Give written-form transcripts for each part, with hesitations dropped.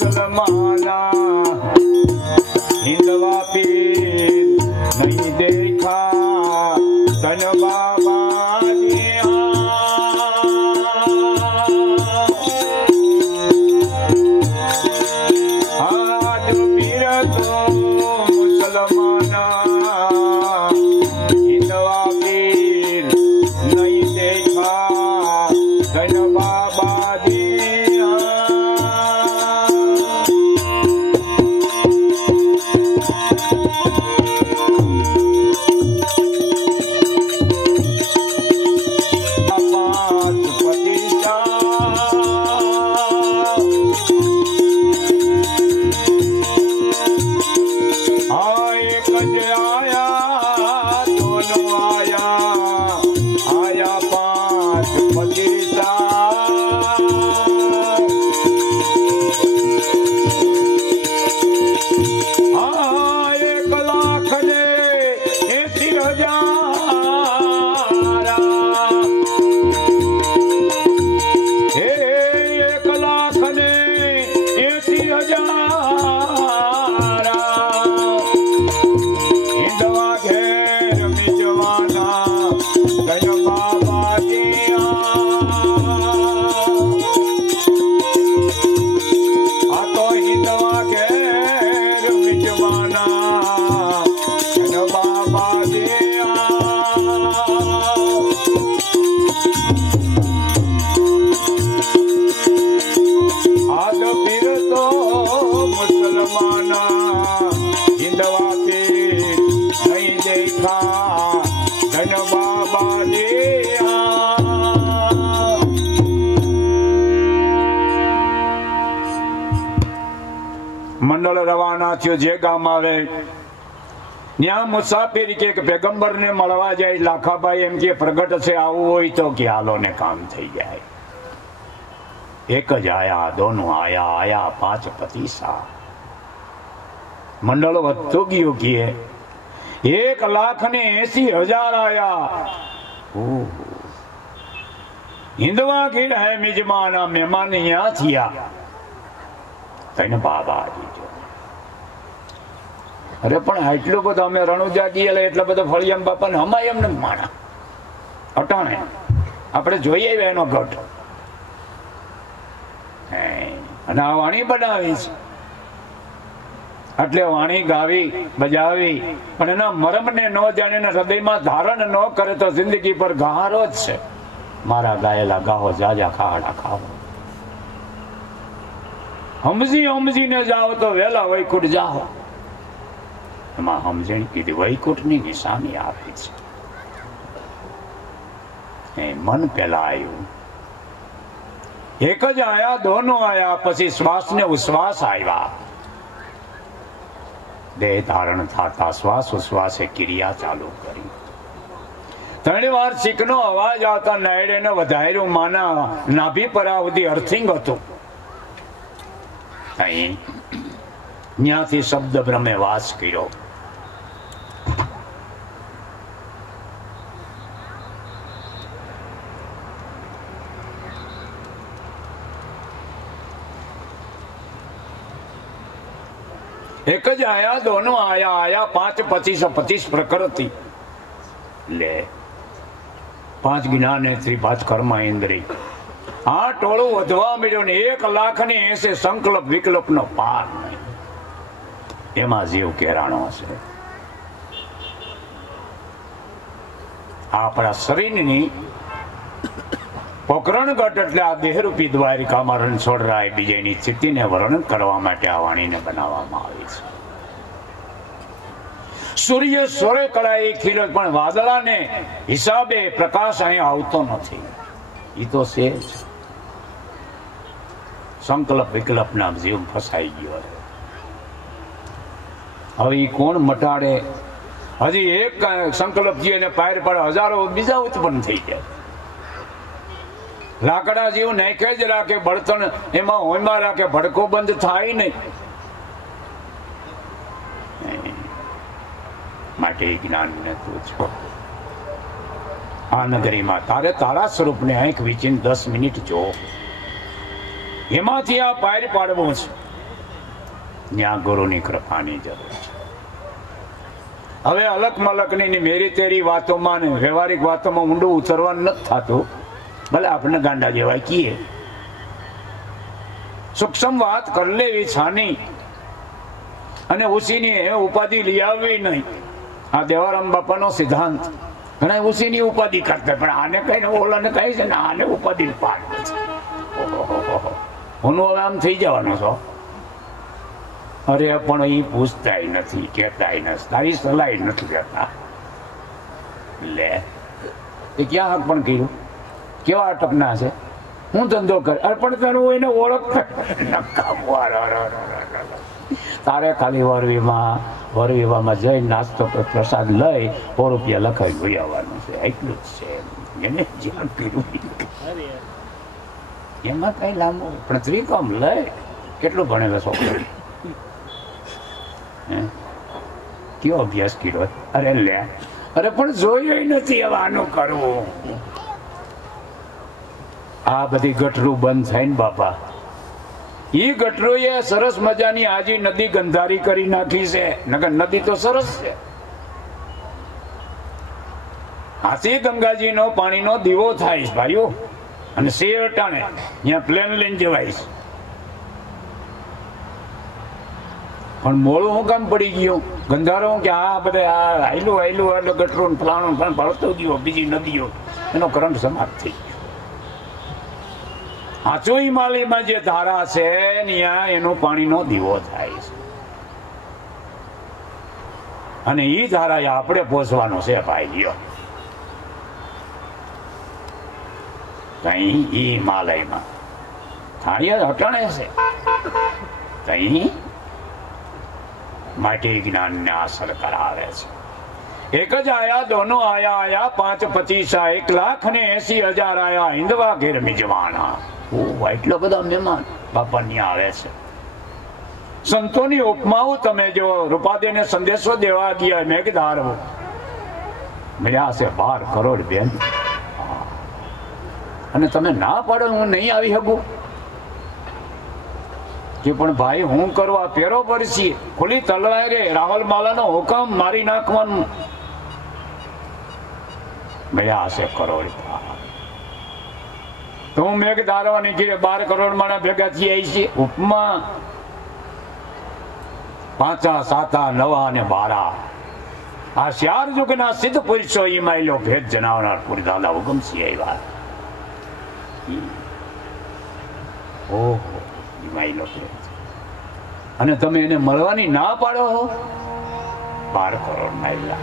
मुसलमाना हिंदवा पीर नहीं देखा धन बाबा मंडल रवाना थयो जे गाम आवे न्या मुसाफिर के पैगंबर ने मळवा जाय लाखाबाई एम के प्रगट से आवू होय तो के हालो ने काम थई जाय एक ज आया दोनों आया आया पांच पतीसा मंडल वधतो गयो किए 1,80,000 आया हिंदवा की है मिजमाना मेहमान यहाँ थिया तैने बाबा अरे पण आटलो बधो अमे रણુજા ગયેલા એટલો બધો ફળિયામ બાપાને હમાય એમને માણા અટાણે આપણે જોઈએ એનો ઘટ અને આ વાણી બનાવી છે એટલે વાણી ગાવી બજાવી પણ એના મરમને ન જાણે ને હૃદયમાં ધારણ ન કરે તો જિંદગી પર ગહારો જ છે મારા ગાયેલા ગાહો જાજા ખાડા ખાવો સમજી સમજીને જાઓ તો વેલા વૈકુંઠ જાઓ એમાં સમજણ કીધી વૈકુંઠની નિશાની આપી છે મન પેલા આવ્યું એક જ આયા દોનો આયા પછી શ્વાસ ને ઉશ્વાસ આવ્યા દેહ ધારણ થતા શ્વાસ ઉશ્વાસે ક્રિયા ચાલુ કરી 3 વાર ચીકનો અવાજ આવતા નાયડે ને વધાર્યું માના નાભી પરા સુધી અર્થિંગ હતું ન્યાથી શબ્દ બ્રહ્મે વાસ કર્યો एक ज आया दोनों आया आया 5 25 25 प्रकृति ले 5 ज्ञान नेत्री 5 कर्म इंद्रिय आ टोळो वधवा મળ્યો ને 1,80,000 સંકલ્પ વિકલ્પ નો પાર નહીં એમાં જીવ કેરાણો છે આપણા શરીરની પોકરણ ઘટ એટલે આ દેહરૂપી દ્વારિકામાં રણછોડરાય બીજાની સ્થિતિને વર્ણન કરવા માટે આ વાણીને બનાવવામાં આવી છે સૂર્ય સોરે કળાએ ખીલો પણ વાદળાને હિસાબે પ્રકાશ અહીં આવતો નથી એ તો છે જ સંકલ્પ વિકલ્પના જીવ ફસાઈ ગયો હવે કોણ મટાડે હજી એક સંકલ્પ જીવને પાર પડે હજારો બીજા ઉત્પન્ન થઈ જાય લાકડા જેવું નાખે જ રાખે બળતણ એમાં હોયમાં રાખે ભડકો બંધ થાય નહીં માટે જ્ઞાન ને તું છો આ નગરીમાં તારે તારા સ્વરૂપને આંખ વીચીને 10 મિનિટ જો એમાંથી આ પાર પાડવું છે ત્યાં ગુરુની કૃપાની જરૂર છે. હવે અલક મલકની મેરી તેરી વાતોમાં ને વ્યવહારિક વાતોમાં ઊંડું ઉતરવાનું નથી થતું. ભલે આપણે ગાંડા જેવા કીએ, સૂક્ષ્મ વાત કરી લેવી છાની, અને ઉસીની ઉપાધિ લઈ આવવી નહીં. આ દેવારામ બાપાનો સિદ્ધાંત. ઘણા ઉસીની ઉપાધિ કરતા, પણ આને કઈ ને ઓલાને કઈ છે ને આને ઉપાધિ પાડ નથી. હું હવે આમ થઈ જવાનો છો. અરે પણ એ પૂછતાય નથી, કહેતાય નથી, તારી સલાહ નથી કરતા. લે એ ક્યાં હક પણ કર્યું? કેવા અટકના છે? હું ધંધો કરે પણ તને એને ઓળખતા તારે ખાલી વરવીમાં જઈ નાસ્તો પ્રસાદ લઈ 100 રૂપિયા લખાઈ લઈ આવવાનું છે. એટલું જ છે. એને જ્યાં પીરું એમાં કઈ લાંબુ પણ ત્રિકોમ લઈ. કેટલું ભણેલો છોકરો? કયો અભ્યાસ કર્યો? અરે લે, અરે પણ જોયું નથી હવે આનું કરવું. આ બધી ગટરું બંધ થાય ને બાપા. એ ગટરોએ સરસ મજાની આજી નદી ગંધારી કરી નાખી છે. નગર નદી તો સરસ છે. હાથી ગંગાજીનો પાણીનો દીવો થાય ભાઈઓ, અને સે અટાણે ત્યાં પ્લેન લઈને જવાય. પણ મોડું હું કામ પડી ગયું ગંધારો કે આ બધે આ હાયલું એટલે ગટરું ફલાણું પણ ભળતો ગયો બીજી નદીઓ, એનો કરંટ સમાપ્ત થઈ ગયો. આચો હિમાલયમાં જે ધારા છે ત્યાં એનો પાણીનો દીવો થાય છે, અને એ ધારા આપણે પહોંચવાનો છે ભાઈ લ્યો. કઈ હિમાલયમાં થાળીયા હટાણે છે, કઈ માટે જ્ઞાનને અસર કરાવે છે. એક જ આયા, દોનો આયા 5 25 1,80,000 આયા હિંદવા ઘેર મિજવાના. એટલો બધા મહેમાન બાપાની આવે છે. સંતોની ઉપમાઓ તમે જો રૂપાદેને સંદેશો દેવા ગયા મેઘધાર મળ્યા છે 12 કરોડ બેન, અને તમે ના પાડો હું નહીં આવી શકું કે પણ ભાઈ હું કરવા પેરો પડશે. ખુલ્લી તલવારે રે રાહુલ માલાનો હુકમ મારી નાખવાનું. મળ્યા છે કરોડ. તો હું મેઘ ધારવાની ઘીરે 12 કરોડ માણા ભેગા થઈ આવી છે. ઉપમા 5 7 9 અને 12 આ 4 યુગના સિદ્ધ પુરુષો ઈ માયલો ભેદ જણાવનાર પૂરી દાદા હુકમ છે આવ્યા. ઓહો, ઈ માયલો ભેદ. અને તમે એને મળવાની ના પાડો 12 કરોડ માયલા.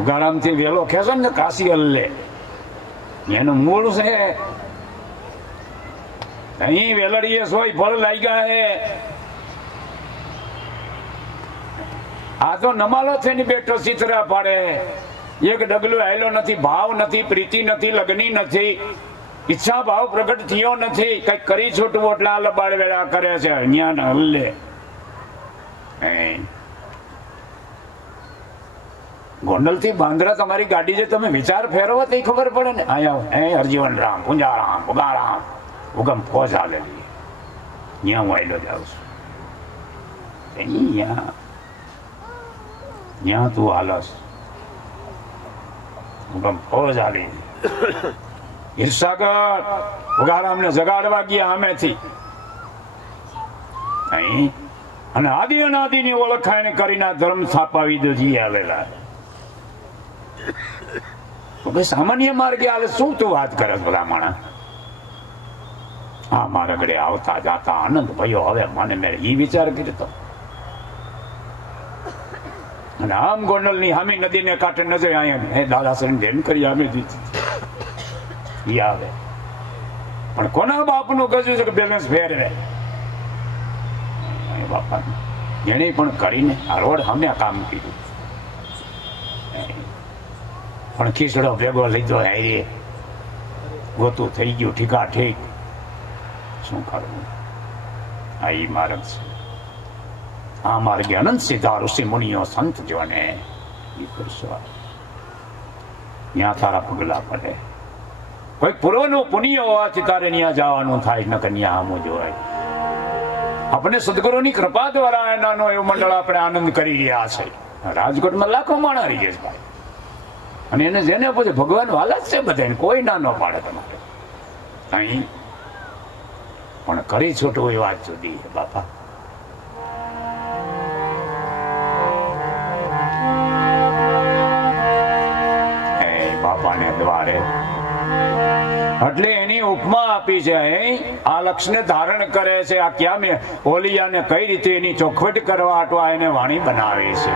ઉગારામથી વેલો ખેંચો ને કાશી અલ્લે, એનું મૂળ છે અહીં વેલડીએ સોય ફળ લાગ્યા હે. આ તો નમાલો છે ને બેઠો ચિતરા પાડે. એક ડગલો આયલો નથી, ભાવ નથી, પ્રીતિ નથી, લગ્ની નથી, ઈચ્છા ભાવ પ્રગટ થયો નથી. કઈક કરી છૂટવું એટલે આ લબાડ વેળા કરે છે. અહીંયા હલ્લે ગોંડલ થી બાંદ્રા તમારી ગાડી જે તમે વિચાર ફેરવો તો ખબર પડે ને. અહીંયા હરજીવન રામ, પુંજારામ, ઉગારામ ઉગમ ફોજ હાલે, ત્યાં હું આવેલો જાઉં છું. ત્યાં તું હાલસ ઉગમ ફોજ હાલી. ઈર્ષાગર ઉગારામ ને જગાડવા ગયા અમેથી. અને આદિ અનાદિ ની ઓળખાણ કરીને ધર્મ સ્થાપાવી દો જી આવેલા. સામાન્ય માર્ગે હાલે શું તું વાત કરે બધા માણસ? હા, મારા ઘરે આવતા જાતા આનંદ ભયો. હવે મને મેં ઈ વિચાર કર્યો તો, અને આમ ગોંડલ ની હામી નદી ને કાંઠે નજર અહીંયા દાદાશ્રી ધ્યાન કરી અમે દીધી આવે. પણ કોના બાપ નું ગજું છે કે બેલેન્સ ફેરવે? બાપા એને પણ કરીને આ રોડ અમે કામ કર્યું, પણ ખીચડો ભેગો લીધો હારે ગોતું થઈ ગયું ઠીકા ઠીક. શું કરવું? આ ઈ માર્ગ છે. આ માર્ગે અનંત સીધા ઋષિ મુનિઓ સંત જોને ત્યાં તારા પગલા પડે. કોઈ પૂર્વનું પુણ્ય હોવાથી તારે ત્યાં જવાનું થાય, ન કે ત્યાં આમું જોવાય. આપણે સદગુરુની કૃપા દ્વારા એનાનો એવો મંડળ આપણે આનંદ કરી રહ્યા છે. રાજકોટમાં લાખો માણા રહી છે ભાઈ, અને એને જેને પછી ભગવાન વાલા જ છે બધાને, કોઈ ના ન પાડે તમારે અહીં. પણ કરી છૂટવું એ વાત જુદી છે બાપા. બાપાને દ્વારે એટલે એની ઉપમા આપી છે. આ લક્ષને ધારણ કરે છે. આ ક્યાં મેં ઓલિયાને કઈ રીતે એની ચોખવટ કરવા આટવા એને વાણી બનાવી છે.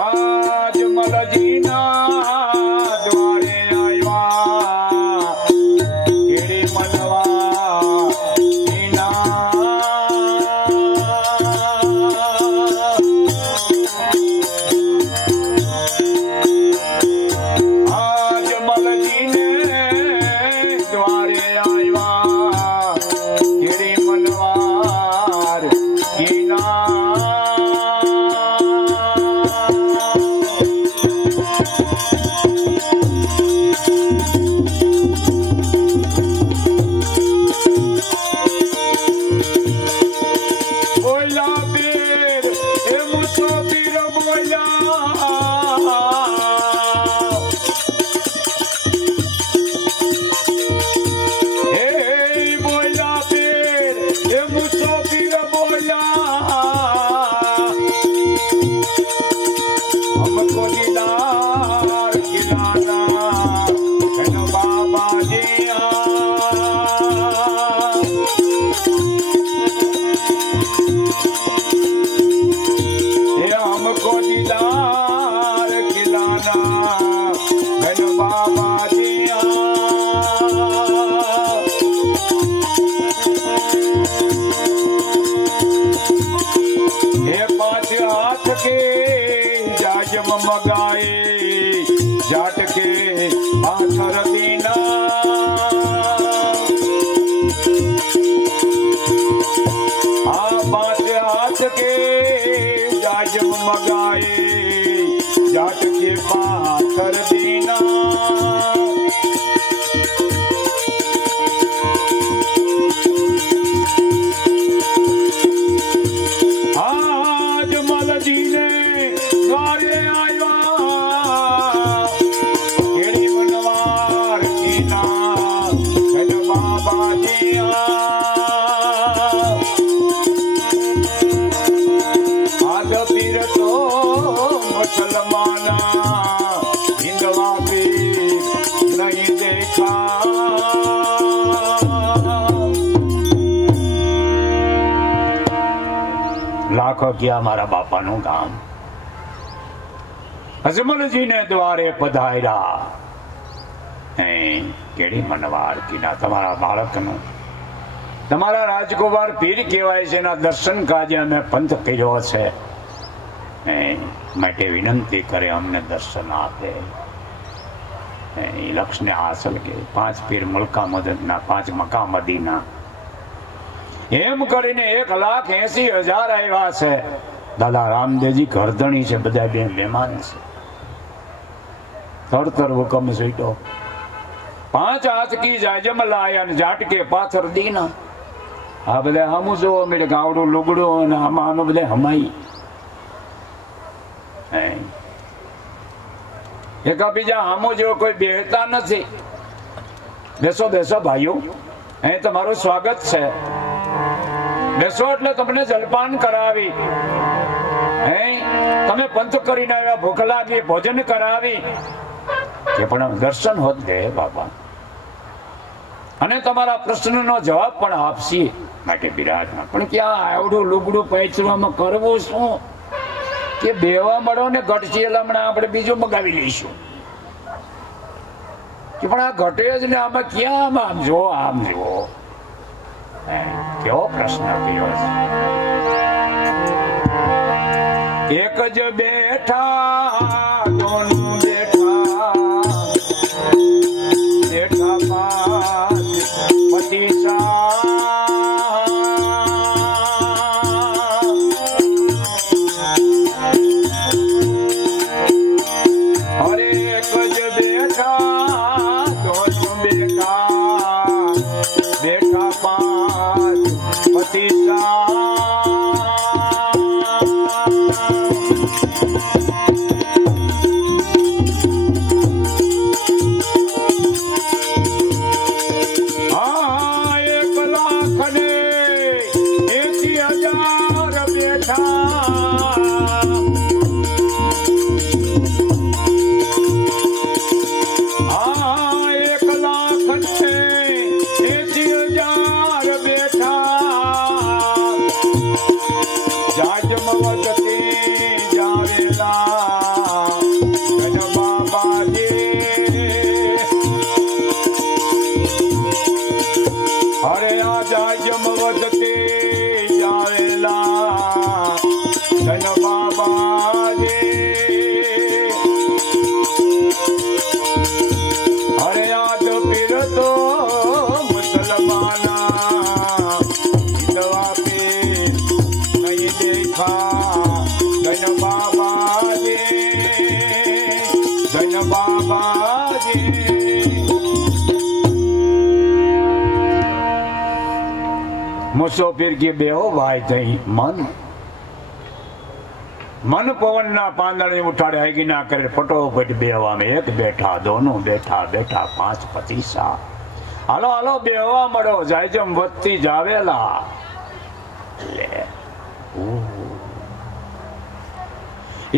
આજ મલજીના દ્વારે આવ્યા કેડી મનવા ગયા મારા બાપાનું ગામ. અજમલજીને દ્વારે પધાર્યા. કેડી મનવાર કીના તમારા બાળકનું, તમારા રાજકુમાર પીર કહેવાય છે, એના દર્શન કાજે અમે પંથ કર્યો છે, માટે વિનંતી કરે અમને દર્શન આપે. લક્ષ્યને હાંસલ કે 5 પીર મુલકા મદદના 5 મકા મદીના એમ કરીને 1,80,000 આવ્યા છે. દાદા રામદેવજી ઘરધણી છે, બધા બે મહેમાન છે. તરતર હુકમ સુઈટો 5 હાથ કી જાજમ લાયા ને ઝાટકે પાથર દીના. આ બધા હમું જોવો મેળે ગાવડું લુગડું અને આમાં બધા હમાઈ એકાબીજા હમું જેવો કોઈ બેહતા નથી. બેસો બેસો ભાઈઓ, અહીં તમારું સ્વાગત છે. બેસો એટલે તમને જલપાન કરાવી, તમે પંથ કરીને આવ્યા, ભૂખ લાગી, ભોજન કરાવી કે પણ દર્શન હોત દે બાપા, અને તમારા પ્રશ્નનો જવાબ પણ આપશી માટે બિરાજમાન. પણ ક્યાં આવડું લુગડું પૈસવામાં કરવું શું કે બેવા મળો ને ઘટશે હમણાં આપણે બીજું મગાવી લઈશું કે પણ આ ઘટે જ ને આમાં ક્યાં આમ જો આમ જુઓ કેવો પ્રશ્ન કર્યો છે. એક જ બેઠા દોનું બેઠા બેઠા પાંચ પતિશા અરે આ જાજમ વધતે જાવેલા ધન બાબાજી, અરે આજ પીરતો મુસલમાના દવા પે નહીં દેખા ધન બાબાજી, ધન બાબાજી। મુસાફિર કે બેહો ભાઈ થઈ મન પવન ના પાંદડે ઉઠાડે હગી ના કરે ફટોફટ બેહવામાં એક બેઠા દોનો બેઠા બેઠા 5 25 હાલો હાલો બેહવા મળો જાયજમ વધતી જાવેલા લે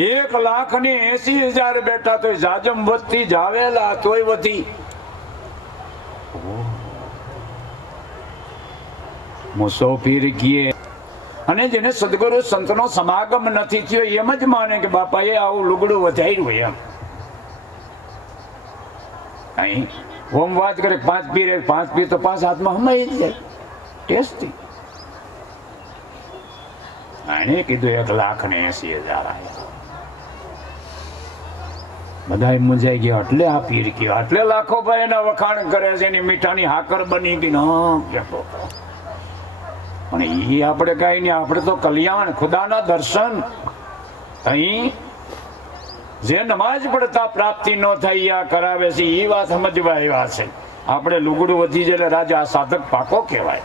1,80,000 બેઠા તો જાજમ વધતી જાવેલા તોય વધી। મુસાફિર કીએ અને જેને સદગુરુ સંતનો સમાગમ નથી થયો એમ જ માને કે બાપાએ આવું લુગડું વધાર્યું એમ। અહીં ઓમ વાત કરે 5 પી તો 5 હાથમાં હમાઈ જ જાય ટેસ્ટી। આને કીધું 1,80,000 આયા બધા મુંજાઈ ગયા એટલે આ પીર કયો એટલે લાખો ભાઈ એના વખાણ કરે છે એની મીઠાની હાકર બની ગઈ કેતો પણ એ આપણે કઈ નહીં આપણે તો કલ્યાણ ખુદાના દર્શન અહીં જે નમાજ પડતા પ્રાપ્તિ ન થઈ આ કરાવે છે એ વાત સમજવા એવા છે। આપણે લુગડું વધી જાય રાજા સાધક પાકો કહેવાય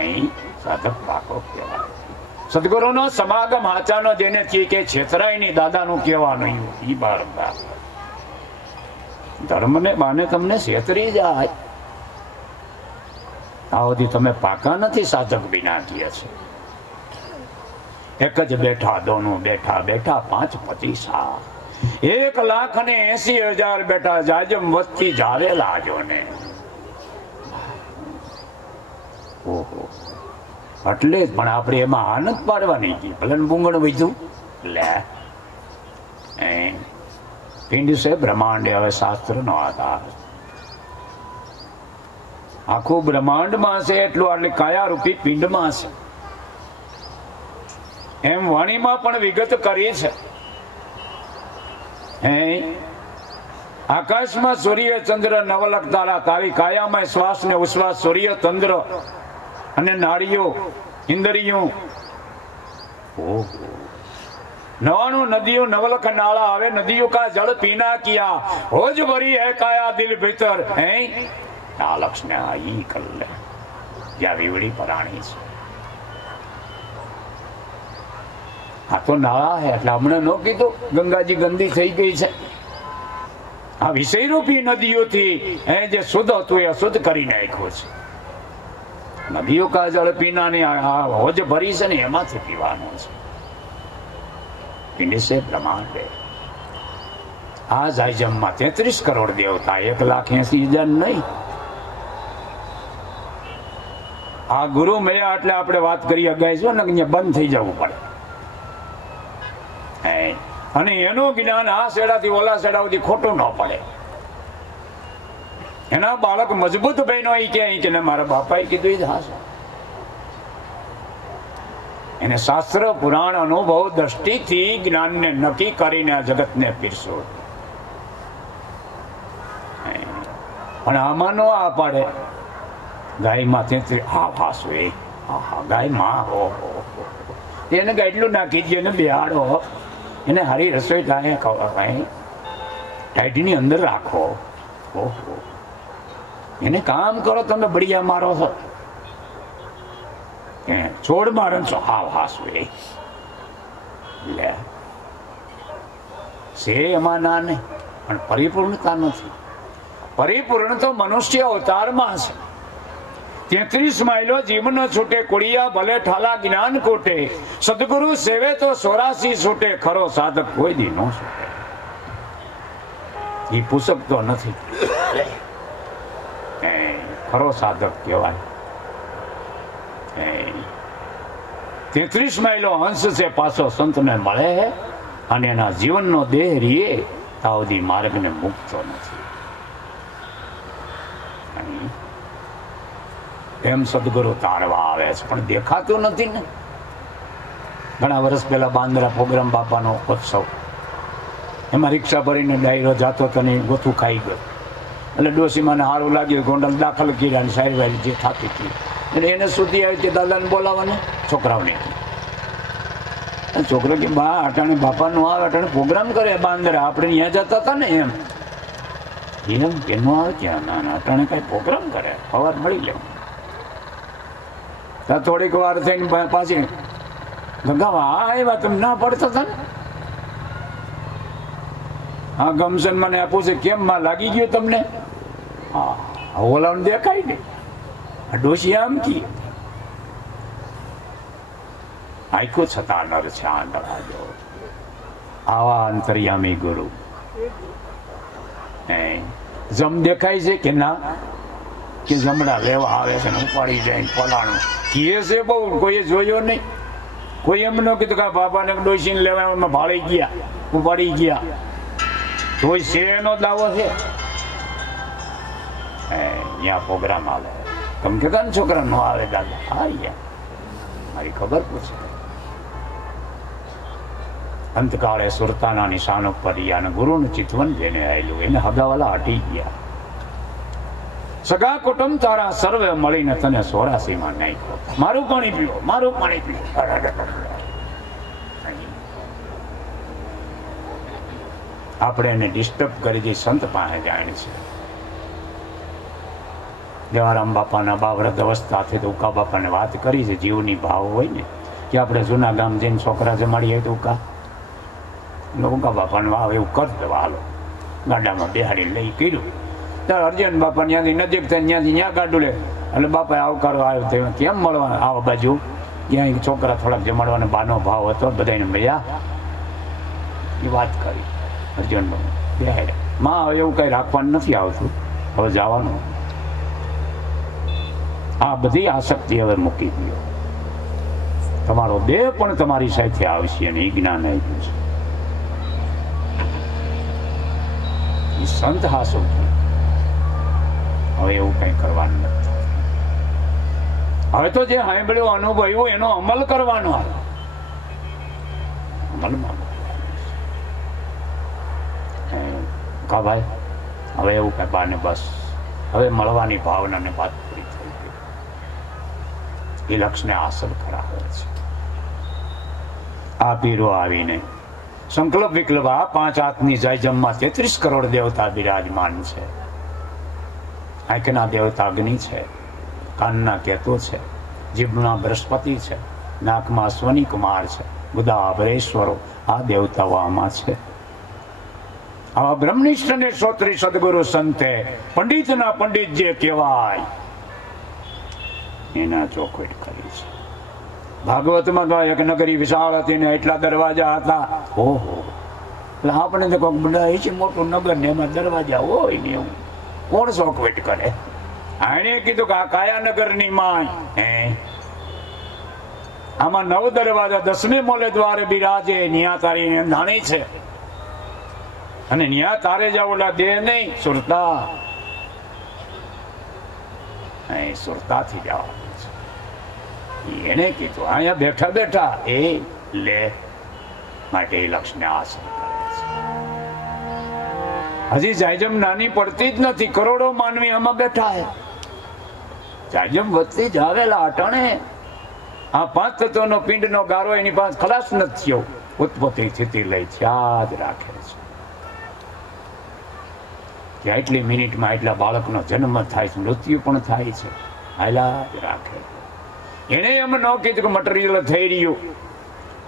અહીં સાધક પાકો કહેવાય। સદગુરુનો સમાગમ હાચાનો જેને કે છેતરાય નહીં દાદાનું કહેવાનું એ બારંબાર ધર્મને બાને તમને છેતરી જાય આ સુધી તમે પાકા નથી સાધક વિના કહે છે। એક જ બેઠા દોનું બેઠા બેઠા 5 25 1,80,000 બેઠા જાજમ વધતી જાવેલા જો ને ઓહો એટલે જ પણ આપણે એમાં આનંદ પાડવાની કી ભલે બુંગણ વધ્યું લે પિંડ છે બ્રહ્માંડ હવે શાસ્ત્રનો આધાર આખું બ્રહ્માંડમાં છે એટલું આટલી કાયારૂપી પિંડમાં છે એમ વાણીમાં પણ વિગત કરી છે। આકાશમાં સૂર્ય ચંદ્ર નવલખ તારા તારી કાયામાં શ્વાસ ને ઉશ્વાસ સૂર્ય ચંદ્ર અને નાડીઓ ઇન્દ્રિયો 99 नदियों नवलख नाला आवे नदियों का जल पीना किया होज भरी है काया दिल भीतर है लक्ष्य ने आई कर ले या वीवड़ी पराणी છે આ તો નાળા હે એટલે હમણે નો કીધું ગંગાજી ગંદી થઈ ગઈ છે આ વિષયરૂપી નદીઓથી જે શુદ્ધ હતું એ અશુદ્ધ કરી નાખ્યો છે। નદીઓ કા જળ પીનાની હોજ ભરી છે ને એમાંથી પીવાનું છે। પિંડ સે બ્રહ્માંડ આ જાયજમમાં 33 કરોડ દેવતા 1,80,000 નહીં। આ ગુરુ મળ્યા એટલે આપણે વાત કરી અગાઈશું ને અહીંયા બંધ થઈ જવું પડે અને એનું જ્ઞાન આ શેડાથી ઓલા શેડા સુધી ખોટું ન પડે। એના બાળક મજબૂત બહેનો કે મારા બાપાએ કીધું એ હાશે એને શાસ્ત્ર પુરાણ અનુભવ દ્રષ્ટિથી જ્ઞાનને નક્કી કરીને આ જગતને પીરસો પણ આમાં નો આ પાડે ગાયમાં તેથી આ ભાસો એ ગાય માં એને ગાયટલું નાખી દે ને બેહાડો એને હારી રસોઈ થાય ટાઈટની અંદર રાખો ઓહો એને કામ કરો તમે બળિયા મારો છો છોડ મારો છો હાવ હાસુ લે છે એમાં ના નહીં પણ પરિપૂર્ણતા નથી। પરિપૂર્ણ તો મનુષ્ય અવતારમાં છે। 33 માઇલો જીવન છૂટે કુડિયા ભલે ઠાલા જ્ઞાન કોટે સદગુરુ સેવે તો 84 છૂટે ખરો સાધક કોઈ દી નો છૂટે એ પુસ્તક તો નથી ખરો સાધક કહેવાય। 33 માઇલો હંસ છે પાછો સંતને મળે અને એના જીવનનો દેહ રીએ તાવદી માર્ગને મુક્તો નથી। એમ સદગુરુ તારવા આવે છે પણ દેખાતું નથી ને. ઘણા વર્ષ પહેલા બાંદ્રા પ્રોગ્રામ બાપાનો ઉત્સવ, એમાં રિક્ષા ભરીને ડાયરો જાતો તો ને ગોથું ખાઈ ગયો એટલે ડોસીમાને સારું લાગ્યું, ગોંડલ દાખલ કર્યા ને સારી વારી જે થાકી હતી એટલે એને સુધી આવી તે દાદાને બોલાવવાને છોકરાઓને. છોકરો કે બા અટાણે બાપાનું આવે, અટાણે પ્રોગ્રામ કરે બાંદ્રા, આપણે અહીંયા જતા હતા ને એમ કે ન આવે ત્યાં. ના ના, અટાણે કઈ પ્રોગ્રામ કરે, સવાર મળી લે. થોડીક વાર થઈને પાછી ગંગામાં એવા તમે ના પડતા હતા ને. હા, ગમશે મને આપું છે, કેમ માં લાગી ગયું તમને? હા, ઓલાને દેખાય ને ડોશી આમ કી આખો છતાં નર છે આંધળાજો. આવા અંતર્યામી ગુરુ જમ દેખાય છે કે ના? કે જમણા લેવા આવે છે ને ઉપાડી જાય ફલાણું કીએ છે બહુ. કોઈએ જોયો નહીં, કોઈ એમ ન કીધું કે બાપાને ડોસીને લેવા ભાળી ગયા, ઉપાડી ગયા. કોઈ છે એનો દાવો છે? અહીંયા પ્રોગ્રામ આવે, તમે કહેતા ને છોકરા નો આવે દાદા, હા મારી ખબર પૂછે. અંતકાળે સુરતાના નિશાન ઉપર રહ્યા, ગુરુનું ચિતવન જેને આવેલું એને હગાવાલા હટી ગયા. સગા કુટુંબ તારા સર્વે મળીને તને 84 માં નાખ્યો. મારું પાણી પીવો, મારું પાણી પીવો. આપણે એને ડિસ્ટર્બ કરી દઈ સંત પાસે જાણે છે. દેવારામ બાપાના બાવરત અવસ્થાથી તો ઉકા બાપાને વાત કરી છે, જીવની ભાવ હોય ને કે આપણે જૂના ગામ જઈને છોકરા જમાડીએ તો ઉકા બાપાને વાવ એવું કરી દેવા. હાલો ગાડામાં બેહાડી લઈ કર્યું. ત્યારે અર્જુન બાપા ત્યાંથી નજીક થાય, ત્યાંથી ત્યાં ગાડું લે એટલે બાપાએ આવકારો આવ્યો. તો કેમ મળવા આવા બાજુ? ત્યાં છોકરા થોડાક જમાડવાનો બાનો ભાવ હતો, બધાને મળ્યા એ વાત કરી. અર્જુન બાપા બેહાડે માં હવે એવું કઈ રાખવાનું નથી આવતું, હવે જવાનું. આ બધી આસક્તિ હવે મૂકી દો. તમારો દેહ પણ તમારી સાથે આવશે અને એ જ્ઞાન આપ્યું છે. સંત હાસો હવે એવું કઈ કરવાનું નથી. હવે તો જે સાંભળ્યું અનુભવ્યું એનો અમલ કરવાનો. અમલમાં કા ભાઈ હવે એવું કઈ બાને બસ હવે મળવાની ભાવનાને વાત પૂરી થઈ ગઈ. એ લક્ષ્યને હાંસલ કરાવે છે. આ પીરો આવીને સંકલ્પ વિકલ્પ આ 5 હાથની જયજમમાં 33 કરોડ દેવતા બિરાજમાન છે. આંખના દેવતા અગ્નિ છે, કાનના કેતુ છે, જીભના બૃહસ્પતિ છે, નાકમાં અશ્વની કુમાર છે, બુધા અભરેશ્વરો આ દેવતાઓ આમાં છે. આવા બ્રહ્મનિષ્ઠ ને શ્રોત્રી સદગુરુ સંતે પંડિતના પંડિત જે કહેવાય એના ચોખવટ કરી છે. ભાગવતમાં એક નગરી વિશાળ હતી ને એટલા દરવાજા હતા. ઓહો, એટલે આપણે તો કોઈક બધા છે મોટું નગર ને એમાં દરવાજા હોય ને એવું કોણ ચોખવટ કરે? આને કીધું કે આ કયા નગરની માં આમાં 9 દરવાજા 10મે મોલે દ્વારે બિરાજે, ન્યા તારી નાની છે અને ન્યા તારે જાવ ઓલા દે નહીં સુરતા, સુરતાથી જવાનું છે. એને કીધું અહીંયા બેઠા બેઠા એ લે માટે એ લક્ષ્યને હાંસલ કરે છે. હજી જાયજમ નાની પડતી જ નથી, કરોડો માનવી આમાં બેઠા હે. જાયજમ વધતી જ આવેલા અટાણે આ 5 તત્વનો પિંડનો ગારો એની પાસે ખલાસ નથી થયો. ઉત્પત્તિ સ્થિતિ લઈ યાદ રાખે છે કે આટલી મિનિટમાં એટલા બાળકનો જન્મ થાય છે, મૃત્યુ પણ થાય છે. હાલા જ રાખે. એને એમ ન કીધું કે મટીરિયલ થઈ રહ્યું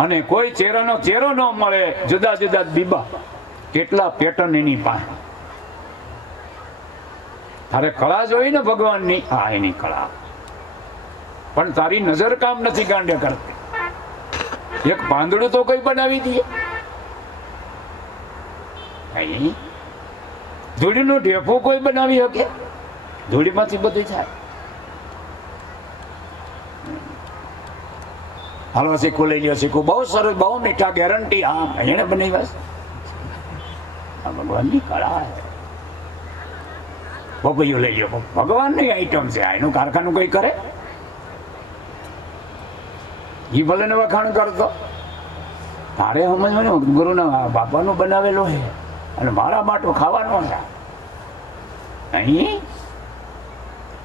અને કોઈ ચહેરાનો ચહેરો ન મળે, જુદા જુદા બીબા કેટલા પેટર્ન એની પાસે. તારે કળા જોઈ ને ભગવાનની, આ એની કળા, પણ તારી નજર કામ નથી ગાંડે કરતી. એક પાંદડું તો કઈ બનાવી દે. ધૂળીનું ઢેફું કોઈ બનાવી શકે? ધૂળીમાંથી બધું થાય. હાલો શીખવું લઈ લ્યો, શીખવું બહુ સરસ, બહુ મીઠા, ગેરંટી. હા, એને બનાવ્યા છે. આ ભગવાનની કળા છે. બપૈયું લઈ લો. ભગવાનની આઈટમ છે, એનું કારખાનું કઈ કરે? ઈ ભલે ને વખાણ કરતો, તારે સમજવાનું ગુરુના બાપાનું બનાવેલો છે અને મારા માટો ખાવાનો છે. અહીં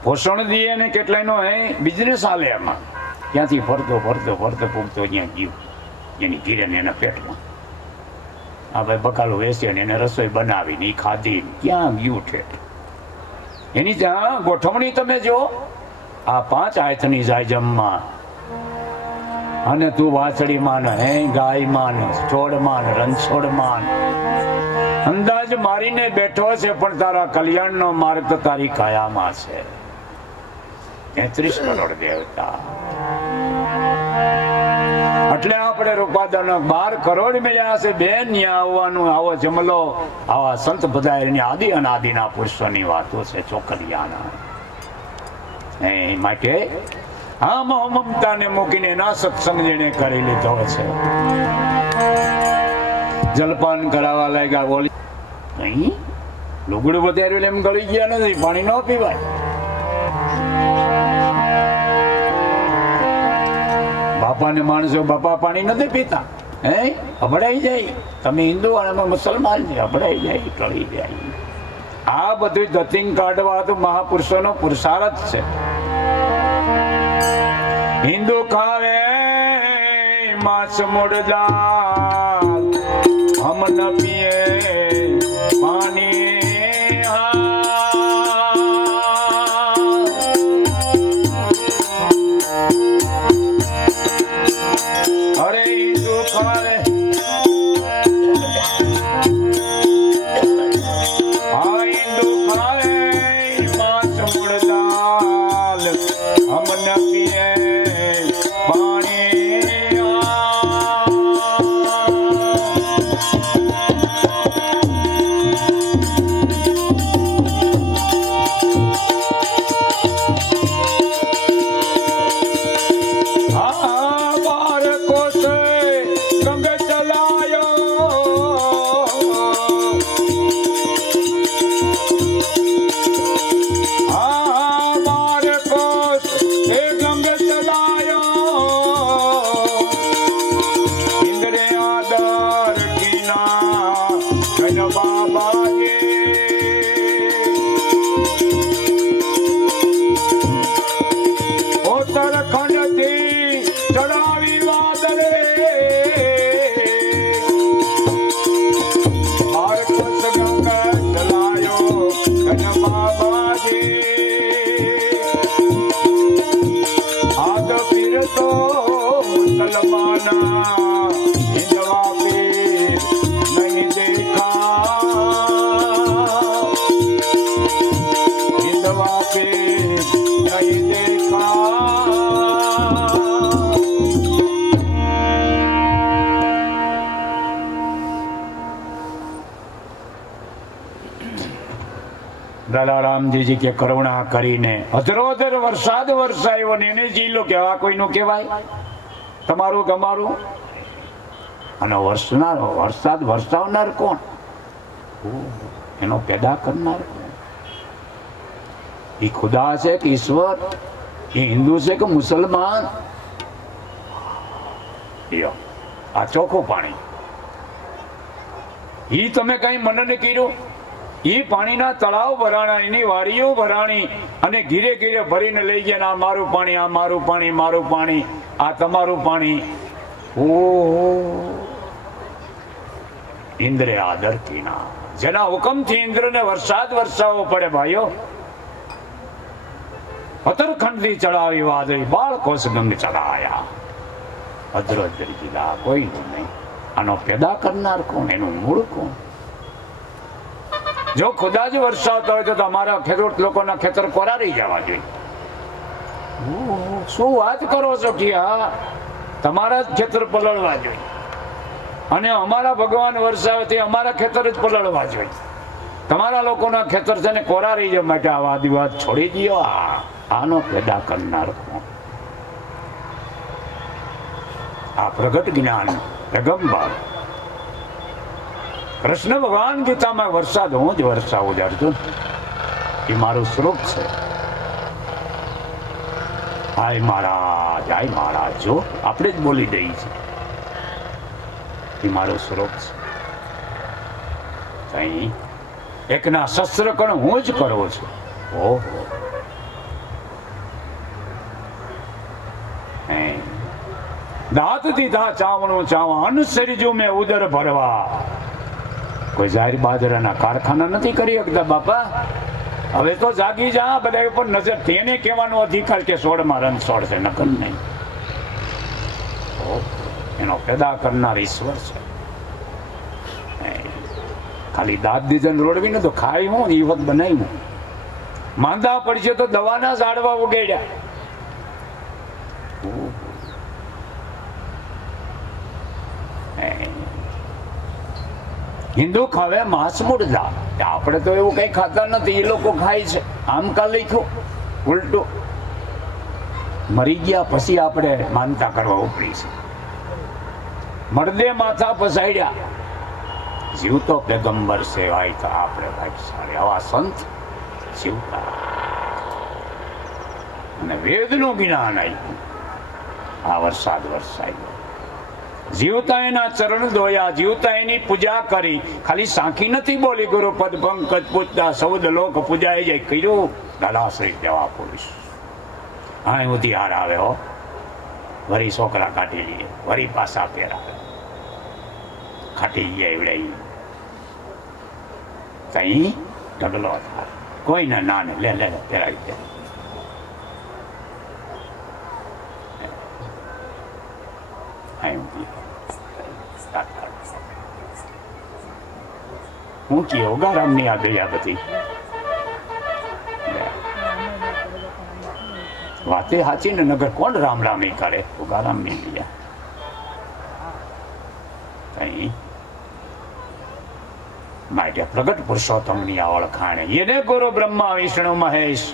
પોષણ દઈએ ને કેટલાયનો બિઝનેસ હાલે એમાં. ત્યાંથી ફરતો ફરતો ફરતો પૂગતો જ્યાં ગયું એની ઘીરે ને એના પેટમાં. આ ભાઈ બકાલું વેચે ને એને રસોઈ બનાવીને એ ખાધી ક્યાં ગયું છે એની ત્યાં ગોઠવણી તમે જો. આ 5 આયતની જાય જમવા અને તું વાછડી માન, ગાય માન, છોડ માન, રણછોડ માન. અંદાજ મારીને બેઠો છે પણ તારા કલ્યાણનો માર્ગ તો તારી કાયામાં છે. 33 કરોડ દેવતા. એટલે આપણે રૂપાદળ 12 કરોડ મળ્યા છે બેન. ત્યાં આવવાનું, આવો જમલો, આવા સંત બધા એની આદિ અનાદિના પુરુષોની વાતો છે ચોકલિયાના. એ માટે આમ મમતાને મૂકીને એના સત્સંગ જેને કરી લીધો છે. જલપાન કરાવવા લાગ્યા. બોલી નહીં લુગડું વધાર્યું એમ ગળી ગયા નથી, પાણી ન પીવાય. બાપાને માણસો બાપા પાણી નથી પીતા, અભડાઈ જાય. તમે હિન્દુ અને અમે મુસલમાન છે, અભડાઈ જાય, ટળી જાય. આ બધું ધતિંગ કાઢવા તો મહાપુરુષોનો પુરુષાર્થ છે. હિન્દુ ખાવે માંસ મુર્દા, હમ ન પીએ પાણી. અરે હિન્દુ ખાવે હિન્દુ ખાવે માંસ મુર્દા, હમ ન પીએ દલારામજી કે કરુણા કરીને અધરોધર વરસાદ વરસાયો ને એને જીલો કેવા કોઈનું કહેવાય? તમારું ગમારું. અને વરસાદ વરસાવનાર કોણ? એનો પેદા કરનાર કોણ? એ ખુદા છે કે ઈશ્વર? એ હિન્દુ છે કે મુસલમાન? આ ચોખ્ખું પાણી. ઈ તમે કઈ મનને કર્યું? ઈ પાણીના તળાવ ભરાણા, એની વાડીઓ ભરાણી અને ઘીરે ઘીરે ભરીને લઈ ગયા. આ મારું પાણી, આ મારું પાણી, મારું પાણી, આ તમારું પાણી. ઓહો, ઇન્દ્રે આદરથી ના, જેના હુકમથી ઇન્દ્રને વરસાદ વરસાવવો પડે ભાઈઓ. પથરખંડથી ચડાવી વાદળી, બાળકો ગંગ ચડાયા. અદ્રોદ્ર જિલ્લા કોઈનું નહીં. આનો પેદા કરનાર કોણ? એનું મૂળ કોણ? જો ખુદા જ વરસાવતા હોય તો તમારા ખેડૂત લોકોના ખેતર કોરારી જવા જોઈએ. શું વાત કરો છો કે તમારા જ ખેતર પલળવા જોઈએ અને અમારા ભગવાન વરસાવે તે અમારા ખેતર જ પલળવા જોઈએ. તમારા લોકોના ખેતર છે ને કોરારી જવા માટે આ વાદવિવાદ છોડી દો. આનો પેદા કરનાર કોણ? આ પ્રગટ જ્ઞાન પેગમ્બર કૃષ્ણ ભગવાન ગીતામાં વરસાદ હું જ વરસાવું છું. એ મારું સ્વરૂપ છે. હાય મહારાજ, હાય મહારાજ, જો આપણે જ બોલી દઈએ છીએ એ મારું સ્વરૂપ છે. એકના શસ્ત્ર કણ હું જ કરવો છું. ઓહો, દાંત દીધા ચાવણો ચાવા, અન્ન સરીજુ મેં ઉદર ભરવા. કોઈ જાહેર બાજરાના કારખાના નથી કરી શકતા બાપા. હવે તો જાગી જા, બધા ઉપર નજર. તેને કહેવાનો અધિકાર કે સોળમાં રણછોડ છે, નકલ નહીં. એનો પેદા કરનાર ઈશ્વર છે. ખાલી દાંત દીધા રોડવી ને તો ખાઈ હું એ વખત બનાવ્યું. માંદા પડશે તો દવાના ઝાડવા ઉગેડ્યા. હિન્દુ ખાવે માંસ મુર્દા. આપણે તો એવું કઈ ખાતા નથી, એ લોકો ખાય છે. આમ કા લખ્યું ઉલટું. મરી ગયા પછી આપણે માનતા કરવા ઉપડી છે. મરદે માથા પસાડ્યા. જીવતો પેગંબર સેવાય તો આપણે ભાગ્યશાળી. આવા સંત જીવતા અને વેદનું જ્ઞાન આવ્યું. આ વરસાદ વરસાયો. જીવતા એના ચરણ ધોયા, જીવતા એની પૂજા કરી. ખાલી સાંખી નથી બોલી ગુરુ પદ પંકજ પૂજતા સૌદ લોક પૂજાય જાય કર્યું. ગલાશ્રી દેવા પુરુષ હા ઉધી હાર આવે હો. વરી છોકરા કાઢી લઈએ, વરી પાસા પહેરાવે, ખાટી ગયા એવડાઈ કઈ ઢગલો થાય. કોઈને ના ને લે લે પહેરાવી દે. હું કયો ગારામ ની આ ગયા બધી વાતે સાચી ને. નગર કોણ રામ રામ એ કરે? ગારામ ની ગયા કઈ માટે પ્રગટ પુરુષોત્તમ ની આ ઓળખાણ. એને ગુરુ બ્રહ્મા વિષ્ણુ મહેશ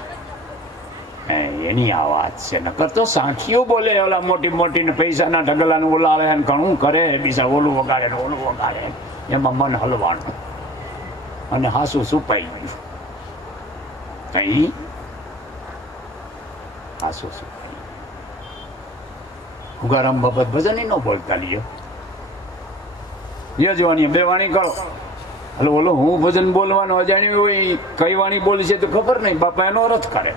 એની આ વાત છે. નકર તો સાંખીઓ બોલે ઓલા મોટી મોટી ને પૈસાના ઢગલાનું ઓલાવે ને ઘણું કરે, બીજા ઓલું વગાડે ને ઓલું વગાડે. એમાં મન હલવાનું અને હાસુ સુપાઈ ગયું. કઈ હાસુ સુપાઈ. ઉગારામ બાબત ભજન ન બોલતા લ્યો. યજવાની બે વાણી કરો. એટલે ઓલો હું ભજન બોલવાનું અજાણ્યું હોય, કઈ વાણી બોલી છે તો ખબર નહીં. બાપા એનો અર્થ કરે.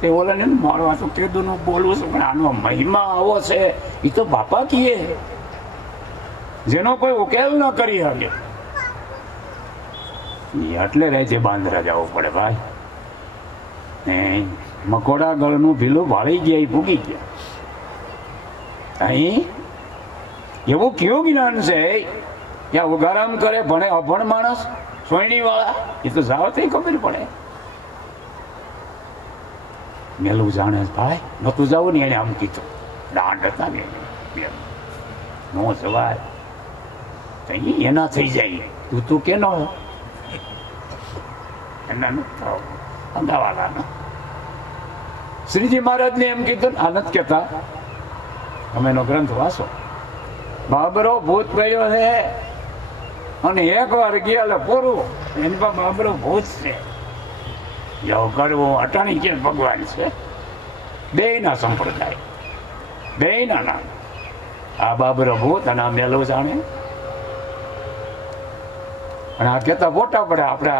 તે ઓલાને મારવા તો કેદું નું બોલવું છે, પણ આનો મહિમા આવો છે એ તો બાપા કીએ, જેનો કોઈ ઉકેલ ન કરી શકે. એટલે રહે છે બાંદ્રા જવું પડે ભાઈ. મકોડા ગળનું ભીલું વાળી ગયા, ભૂગી ગયા. અહીં એવું કયું જ્ઞાન છે ત્યાં ઉગારામ કરે ભણે અભણ માણસ સોયણી વાળા? એ તો જાવ તો ખબર પડે. મેલું જાણે ભાઈ નતું જવું ને એને આમ કીધું. દાંડ હતા ને નો જવાય એના થઈ જાય. તું કેનો અમદાવાદ શ્રીજી મહારાજ ને એમ કીધું. આ નથી કેતા, તમે એનો ગ્રંથ વાંચો. બાબરો ભૂત ગયો છે અને એક વાર ગયા એટલે પૂરું. એની પાસે બાબરો ભૂત છે. જો કરવું અટાણી કે ભગવાન છે. બે ના સંપ્રદાય, બે ના નામ. આ બાબરો ભૂત અને આ મેલો જાણે. અને આ કેતા ફોટા પડે આપણે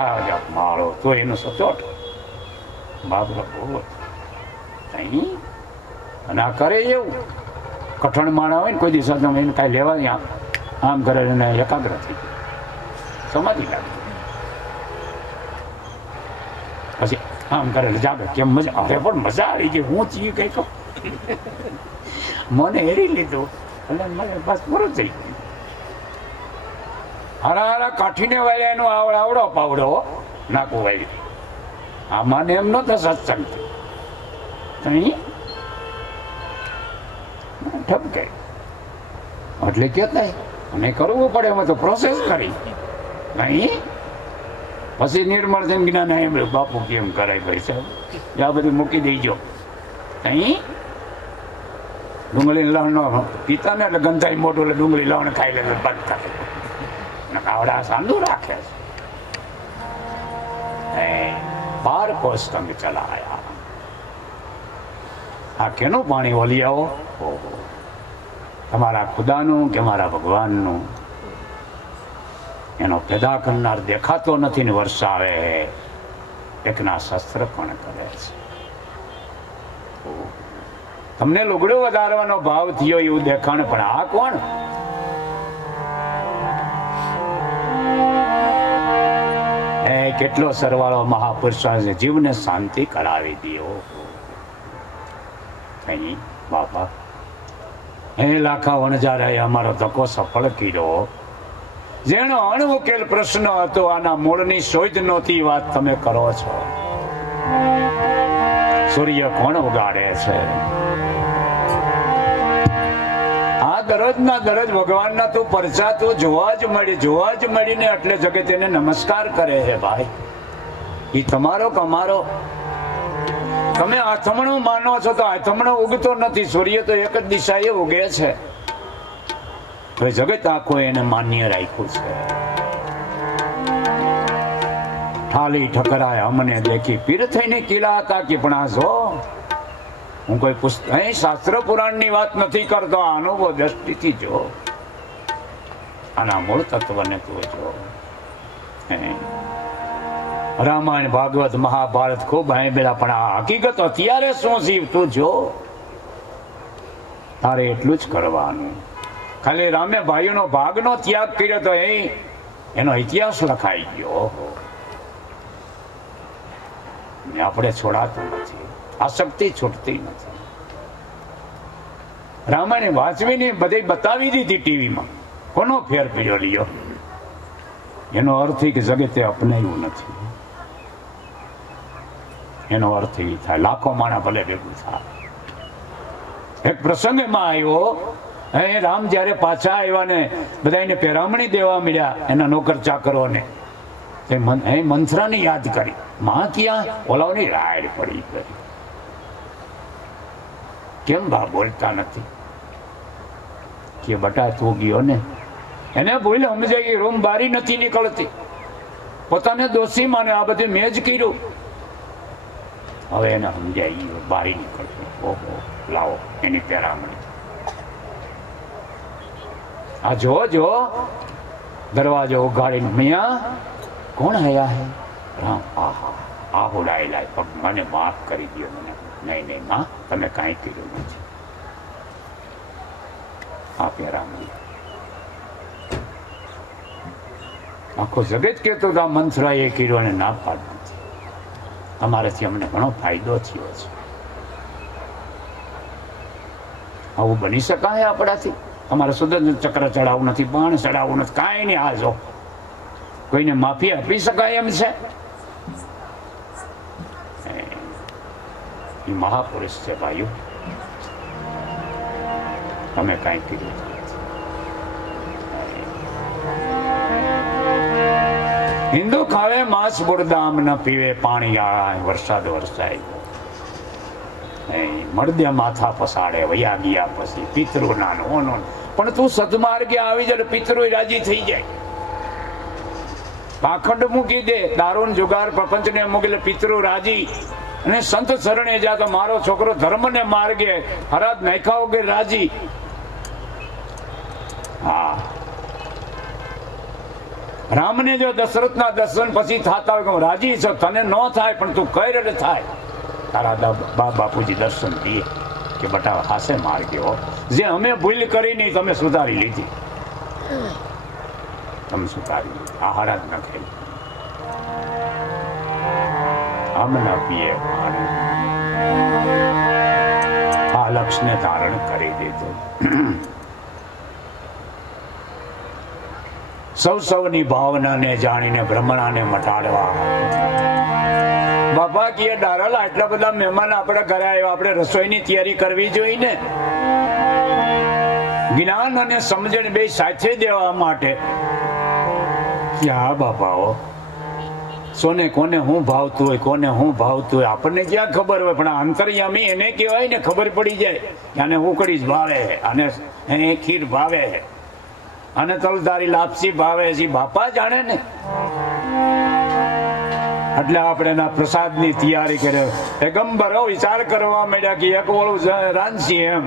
માળો તો એનું સચોટ બાબરો ભૂત. અને આ કરે એવું કઠણ માણા હોય ને કોઈ દિવસ એને કાંઈ લેવા નહીં. આમ કરે એને એકાગ્ર થઈ સમાધિ લાગે. પછી આમ કરે જાગે કેમ મજા. અરે પણ મજા આવી ગઈ. હું ચીયું કઈ કહું મને હેરી લીધું એટલે મને બસ પૂરું થઈ ગયું. હારા હારા કાઠીને વાળ્યા એનો આવડો પાવડો નાખું વાળી. આ મને એમ નતો સત્સંગ ઠપકે એટલે કેતા અને કરવું પડે. એમાં તો પ્રોસેસ કરી નહીં. પછી નિર્મળ છે જ્ઞાન એમ બાપુ કેમ કરાય ભાઈ સાહેબ આ બધું મૂકી દેજો. અહીં ડુંગળી લવણ પીતા ને એટલે ગંધાઈ મોટું એટલે ડુંગળી લવણ ખાઈ લે બંધ થાય. આવડા સાંદું રાખે છે. पार को संग चलाया। आ केનું પાણી ઓલી આવો? ઓહો, તમારા ખુદાનું કે મારા ભગવાનનું? એનો પેદા કરનાર દેખાતો નથી ને વરસાવે, એકના શસ્ત્ર પણ કરે છે. તમને લુગડું વધારવાનો ભાવ થયો એવું દેખાણ, પણ આ કોણ? કેટલો સરવાળો મહાપુરુષો જીવને શાંતિ કરાવી દીધો. કઈ બાપા હે લાખા વણજારાએ અમારો ધક્કો સફળ કર્યો. જેનો અણઉકેલ પ્રશ્ન હતો, આના મૂળની શોધ નહોતી, વાત તમે કરો છો. સૂર્ય કોણ ઉગાડે છે? આ દરરોજના દરરોજ ભગવાનના તું પરચા તું જોવા જ મળીને એટલે જગત એને નમસ્કાર કરે છે. ભાઈ એ તમારો કમારો. તમે આથમણું માનો છો તો આથમણો ઉગતો નથી. સૂર્ય તો એક જ દિશાએ ઉગે છે. તો જગત આખું એને માન્ય રાખ્યું છે. ઠાલી ઠકરાય અમને દેખી પીર થઈને કિલા હતા કે પણ આ જો હું કોઈ પુસ્તક શાસ્ત્ર પુરાણ ની વાત નથી કરતો. અનુભવ દ્રષ્ટિથી જો આના મૂળ તત્વને તું જો. રામાયણ ભાગવત મહાભારત ખૂબ હાંભળ્યા, પણ આ હકીકત અત્યારે શું જીવ તું જો. તારે એટલું જ કરવાનું. ખાલી રામે ભાઈઓનો ભાગનો ત્યાગ કર્યો તો એનો ઇતિહાસ લખાઈ ગયો. આપણે છોડાતું નથી, આસક્તિ છૂટતી નથી. રામાયણ વાંચવીને બધી બતાવી દીધી ટીવીમાં. કોનો ફેર પડ્યો લ્યો? એનો અર્થ કે જગતે અપનાવ્યું નથી. એનો અર્થ એ થાય લાખો માણા ભલે ભેગું થાય. એક પ્રસંગ એમાં આવ્યો, રામ જયારે પાછા આવ્યા ને બધાને પેરામણી દેવા મળ્યા એના નોકર ચાકરોને, મંથરાને યાદ કરી. માં ક્યાં? ઓલાઓની રાડ પડી ગઈ. કેમ બા બોલતા નથી? કે બટા તું ગયો ને, એને ભૂલ સમજાય રૂમ બારી નથી નીકળતી. પોતાને દોષી માને, આ બધું મેં જ કર્યું. હવે એને સમજાય બારી નીકળતું. ઓહો, લાવો એની પેરામણી. આ જો દરવાજો ઉઘાડીને, મિયા કોણ આયા હે? રામ. આહા, આ હોડાયેલા પગ, મને માફ કરી દો. મને નહીં માં, તમે કાંઈ કર્યું નથી. આ પેરામણી આખો જગત કેતો આ મંથરા એ કર્યો અને ના પાડ નથી. તમારાથી અમને ઘણો ફાયદો થયો છે. આવું બની શકાય આપણાથી? અમારે સુદર્શન ચક્ર ચડાવવું નથી, બાણ ચડાવવું નથી, કાંઈ નહીં. આ જો કોઈને માફી આપી શકાય એમ છે? એ મહાપુરુષ છે ભાઈઓ. તમે કાંઈ કર્યું નથી. હિન્દુ ખાવે માંસ મુર્દામ ન પીવે પાણી આ વરસાદ વરસાય. મળદે માથા પસાડે વયા ગયા પછી પિતૃ નાનો. પણ તું સદમાર્ગે આવી જાય પિતૃ રાજી થઈ જાય. પાખંડ મૂકી દે, દારૂન જુગાર પ્રપંચ ને મૂકી પિતૃ રાજી. અને સંત શરણે જા તો મારો છોકરો ધર્મ ને માર્ગે હરાજ નાખ્યા વગર રાજી. હા, રામને જો દશરથના દર્શન પછી થતા હોય કે રાજી છો, તને ન થાય પણ તું કઈ રીતે થાય? તારા બાપુજી દર્શન દીએ કે બટા હાસે માર ગયો. જે અમે ભૂલ કરી નહીં તમે સુધારી લીધી. તમે સુધારી લીધી. આહાર જ ન ખાઈ, આમ ન પીએ. આ લક્ષ્યને ધારણ કરી દીધું. સૌની ભાવનાને જાણીને ભ્રમણાને મટાડવા. બાપા કે ડારાલા આટલા બધા મહેમાન આપણા ઘરે આવ્યા, આપણે રસોઈની તૈયારી કરવી જોઈએ ને. જ્ઞાન અને સમજણ બે સાથે દેવા માટે. ક્યાં બાપાઓ, સોને કોને હું ભાવતું હોય, કોને હું ભાવતું હોય આપણને ક્યાં ખબર હોય, પણ અંતર્યામી એને કહેવાય ને, ખબર પડી જાય. આને ઉકળી જ ભાવે, અને ખીર ભાવે, અને તલધારી લાપસી ભાવે છે. બાપા જાણે ને. એટલે આપણે એના પ્રસાદની તૈયારી કરે. પેગંબરો વિચાર કરવા માંડ્યા કે એક ઓળું રાંધશી એમ.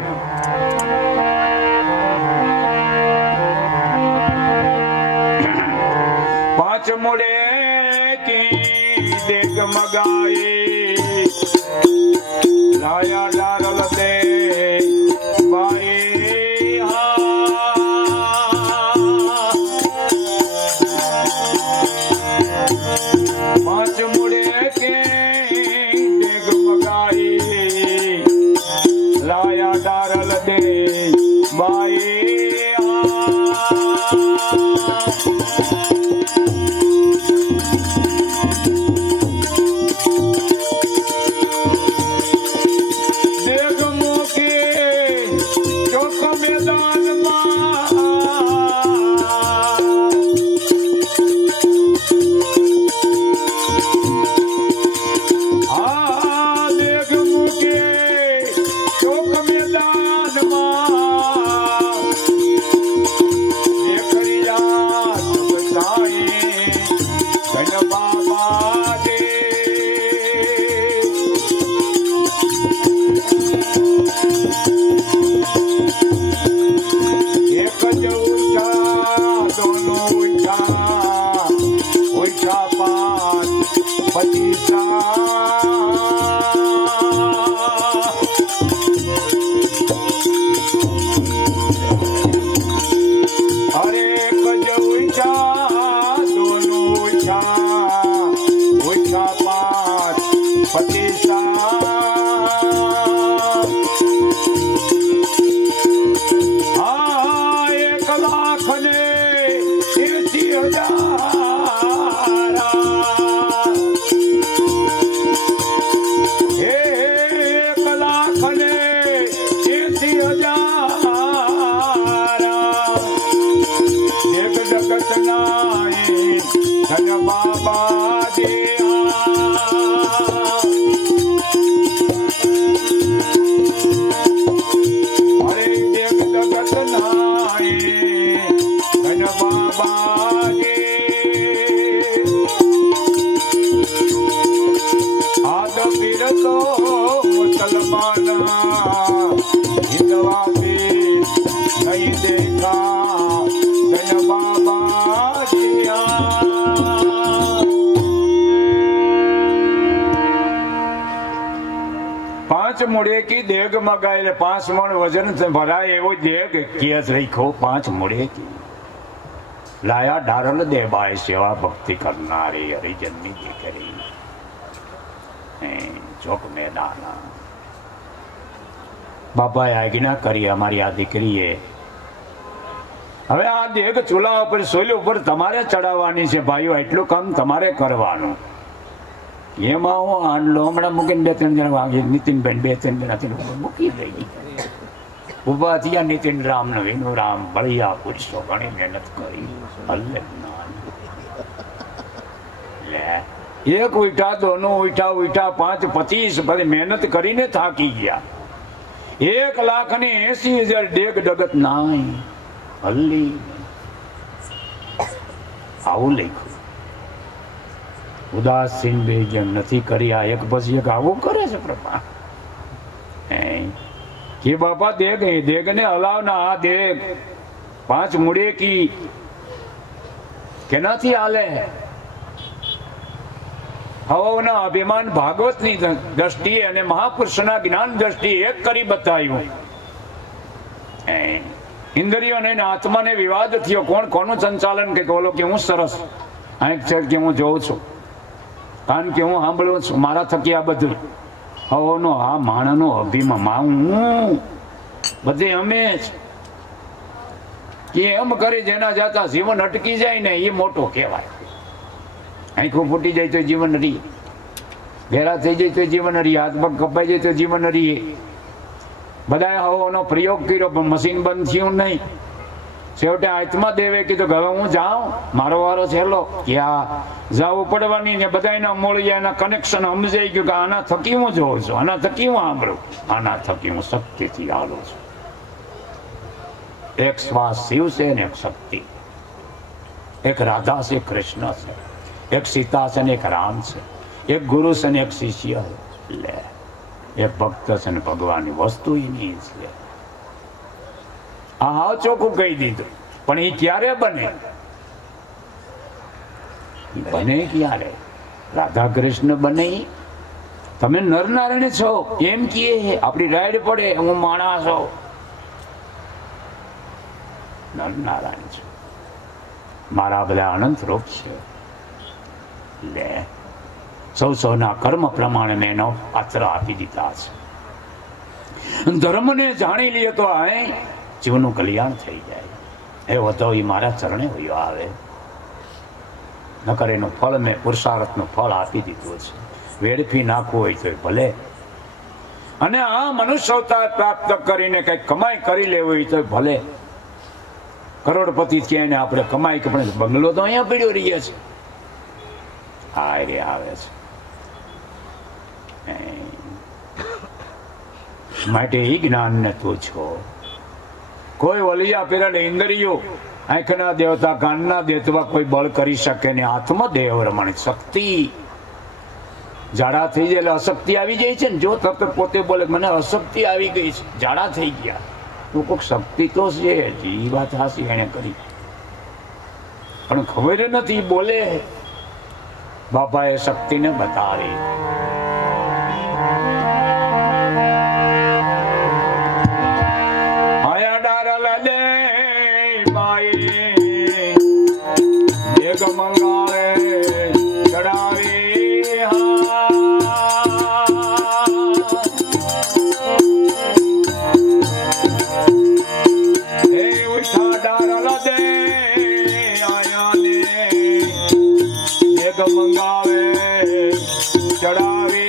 પાંચ મોડે કી દેગ મગાઈ લાયા ડારલ દે બાઈ પાંચ મોડે કે દેગ મગાઈ લાયા ડારલ દે બાઈ મોડે કી દેગ મગાય 5 મણ વજન ભરાય એવો દેગ કિયસ રાખ્યો 5 મોડે કી લાયા ડારલ દેવાય સેવા ભક્તિ કરનારી હરિજનની દીકરી ચોક મેદાન બાપાએ આજ્ઞા કરી અમારી આ દીકરીએ હવે આ દેગ ચૂલા ઉપર સોલી ઉપર તમારે ચડાવવાની છે ભાઈઓ. એટલું કામ તમારે કરવાનું. એમાં હું આંડલો હમણાં મૂકીને 2-3 જણા વાગે નીતિનબેન 2-3 જણા મૂકી દઈ ઉભા થયા. નીતિન રામ ને વિનુ રામ બળિયા પુરુષો ઘણી મહેનત કરી. એક ઉઠા દોનો ઉઠા 5-25 બધી મહેનત કરીને થાકી ગયા. 1,80,000 ડેગ ડગત નાય હલ્લી આવું લખ્યું. ઉદાસીન બે જેમ નથી કરી. આ એક પછી એક આવું કરે છે પ્રભા કે બાપા દેગ ને હલાવના. આ દેગ 5 મુડે કી કેનાથી હાલે? હવોના અભિમાન ભાગવતની દ્રષ્ટિએ અને મહાપુરુષના જ્ઞાન દ્રષ્ટિએ એક કરી બતાવ્યું. ઇન્દ્રિયો અને આત્માને વિવાદ થયો. કોણ કોનું સંચાલન કે બોલો કે હું સરસ આંખ છે કે હું જોઉં છું, કારણ કે હું સાંભળું છું, મારા થકી આ બધું હવોનો આ માણસનો અભિમાન હું બધે અમે જ એમ કરી જેના જાતા જીવન અટકી જાય ને એ મોટો કહેવાય. આંખો ફૂટી જાય તો જીવન રીએ, ઘેરા થઈ જાય તો જીવન રીએ, હાથ પગ કપાઈ જાય તો જીવન રીએ. બધાએ હવાનો પ્રયોગ કર્યો પણ મશીન બંધ થયું નહીં. છેવટે આત્મા દેવે કીધું હવે હું જાઉં, મારો વારો છેલ્લો. ક્યાં જવું પડવાની ને બધા મોળી એના કનેક્શન સમજાઈ ગયું કે આના થકી હું જોઉં છું, આના થકી હું સાંભળું, આના થકી હું શક્તિથી હાલું છું. એક શ્વાસ શિવ છે ને એક શક્તિ, એક રાધા છે, કૃષ્ણ છે, એક સીતા છે ને એક રામ છે. એક ગુરુ છે ને એક શિષ્ય લે, એક ભક્ત છે ને ભગવાનની વસ્તુ નહીં છે. હા ચોખ્ખું કહી દીધું. પણ એ ક્યારે બને? બને ક્યારે? રાધા કૃષ્ણ બને. તમે નરનારાયણ છો એમ કીએ, આપણી રાઈડ પડે હું માણસ છો, નરનારાયણ છો, મારા બધા અનંત રૂપ છે. લે, સૌના કર્મ પ્રમાણે મેં એનો પાત્ર આપી દીધા છે. ધર્મને જાણી લઈએ તો આ જીવનું કલ્યાણ થઈ જાય. એવો તો એ મારા ચરણે વયો આવે. નકર એનું ફળ મેં પુરુષાર્થનું ફળ આપી દીધું છે. વેડફી નાખવું હોય તો ભલે. અને આ મનુષ્ય અવતાર પ્રાપ્ત કરીને કઈક કમાઈ કરી લેવું હોય તો ભલે. કરોડપતિ થયા ને આપણે કમાઈ કે પણ બંગલો તો અહીંયા પડ્યો રહીએ છે. હા રે આવે છે. માટે એ જ્ઞાન ને તું છો. કોઈ વલિયા પેલા ઇન્દ્રિયો આંખના દેવતા કાનના દેવતા કોઈ બળ કરી શકે ને. આત્મા દેવ રમણ શક્તિ. જાડા થઈ જાય એટલે અશક્તિ આવી જાય છે ને. જો તરત પોતે બોલે મને અશક્તિ આવી ગઈ છે, જાડા થઈ ગયા, તો કોઈક શક્તિ તો છે. એ વાત હાસી એને કરી, પણ ખબર નથી. બોલે બાપા એ શક્તિને બતાવી. આયા ડારલા દે બાઈ એક મંગાવે ચડાવી. મંગાવે ચડાવી.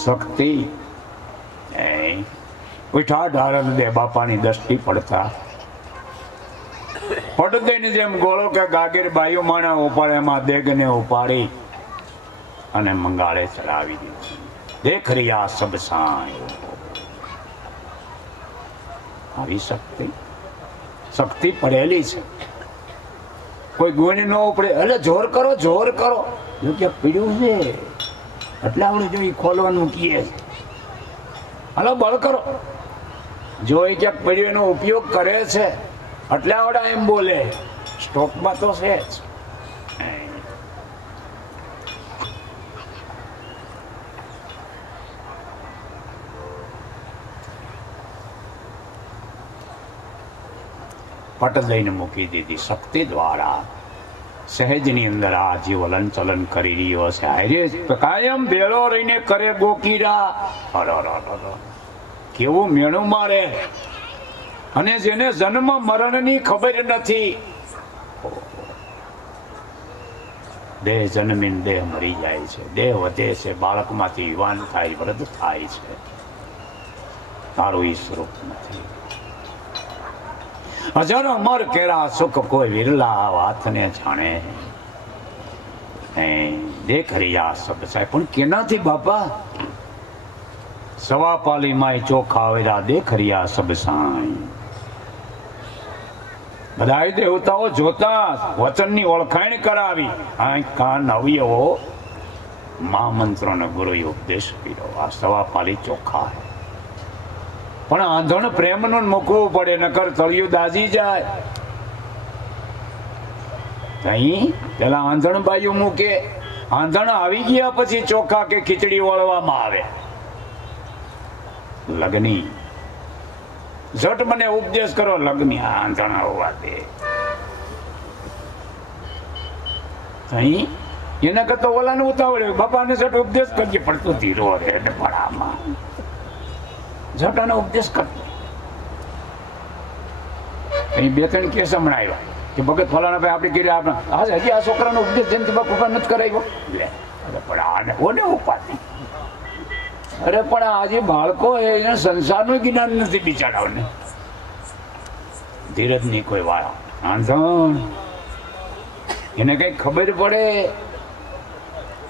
શક્તિ ઉઠા ધારણ દે બાપાની દ્રષ્ટિ પડતા પડદે જેમ ગોળો કે ગાગીર બાયુ માણા ઉપાડે એમાં દેગને ઉપાડી અને મંગાળે ચડાવી દીધી. દેખ રહ્યા સબ સાંઈ. આવી શક્તિ શક્તિ પડેલી છે. કોઈ ગુણ ન ઉપડે એટલે જોર કરો જોર કરો. જો ક્યાંક પીડ્યું છે એટલે આપણે જો ખોલવાનું કીએ હાલો બળ કરો. જો એ ક્યાંક પડ્યું એનો ઉપયોગ કરે છે એટલે આવડા એમ બોલે. સ્ટોકમાં તો છે જ. પટ દઈને મૂકી દીધી શક્તિ દ્વારા. સહેજની અંદર આ જીવ હલન ચલન કરી રહ્યો છે. હારે કાયમ ભેળો રહીને કરે ગોકીરા. કેવું મેણું મારે. અને જેને જન્મ મરણની ખબર નથી, દેહ જન્મીને દેહ મરી જાય છે, દેહ વધે છે, બાળકમાંથી યુવાન થાય, વૃદ્ધ થાય છે. તારું ઈ સ્વરૂપ નથી. હજાર અમર કેરા સુખ કોઈ વિરલા વાતને જાણે. દેખ રહ્યા સબ સાહેબ પણ કેનાથી બાપા? સવા પાલી માય ચોખા વેરા દેખ રહ્યા સબ સાઈ. બધા દેવતાઓ જોતા વચનની ઓળખાણ કરાવી. આંખ કાન અવયવો મહામંત્રોને ગુરુએ ઉપદેશ કર્યો. આ સવા પાલી ચોખ્ખા હે. પણ આંધણ પ્રેમનું મૂકવું પડે, નકર તળિયું દાજી જાય. અહીં પેલા આંધણ બાયું મૂકે, આંધણ આવી ગયા પછી ચોખા કે ખીચડી વળવામાં આવે. લગ્ની ઝટ મને ઉપદેશ કરો, લગ્ની આંધણ હોવા દે. અહીં એના કરતા ઓલાને ઉતાવળ, બાપાને ઝટ ઉપદેશ કરજે, પડતું ધીરો રે પડામાં ઝટ આનો ઉપદેશ કરજો. અહીં બે ત્રણ કેસ હમણાં આવ્યા કે ભગત ફલાણા ભાઈ આપણે કર્યા, આપણે હજી આ છોકરાનો ઉપદેશ જેમ પપ્પા નથી કરાવ્યો. લે અરે પણ આને ઓને ઉપાધિ. અરે પણ આજે બાળકો એને સંસારનું જ્ઞાન નથી બિચારાઓને. ધીરજ ની કોઈ વાળા આંધણ, એને કઈ ખબર પડે,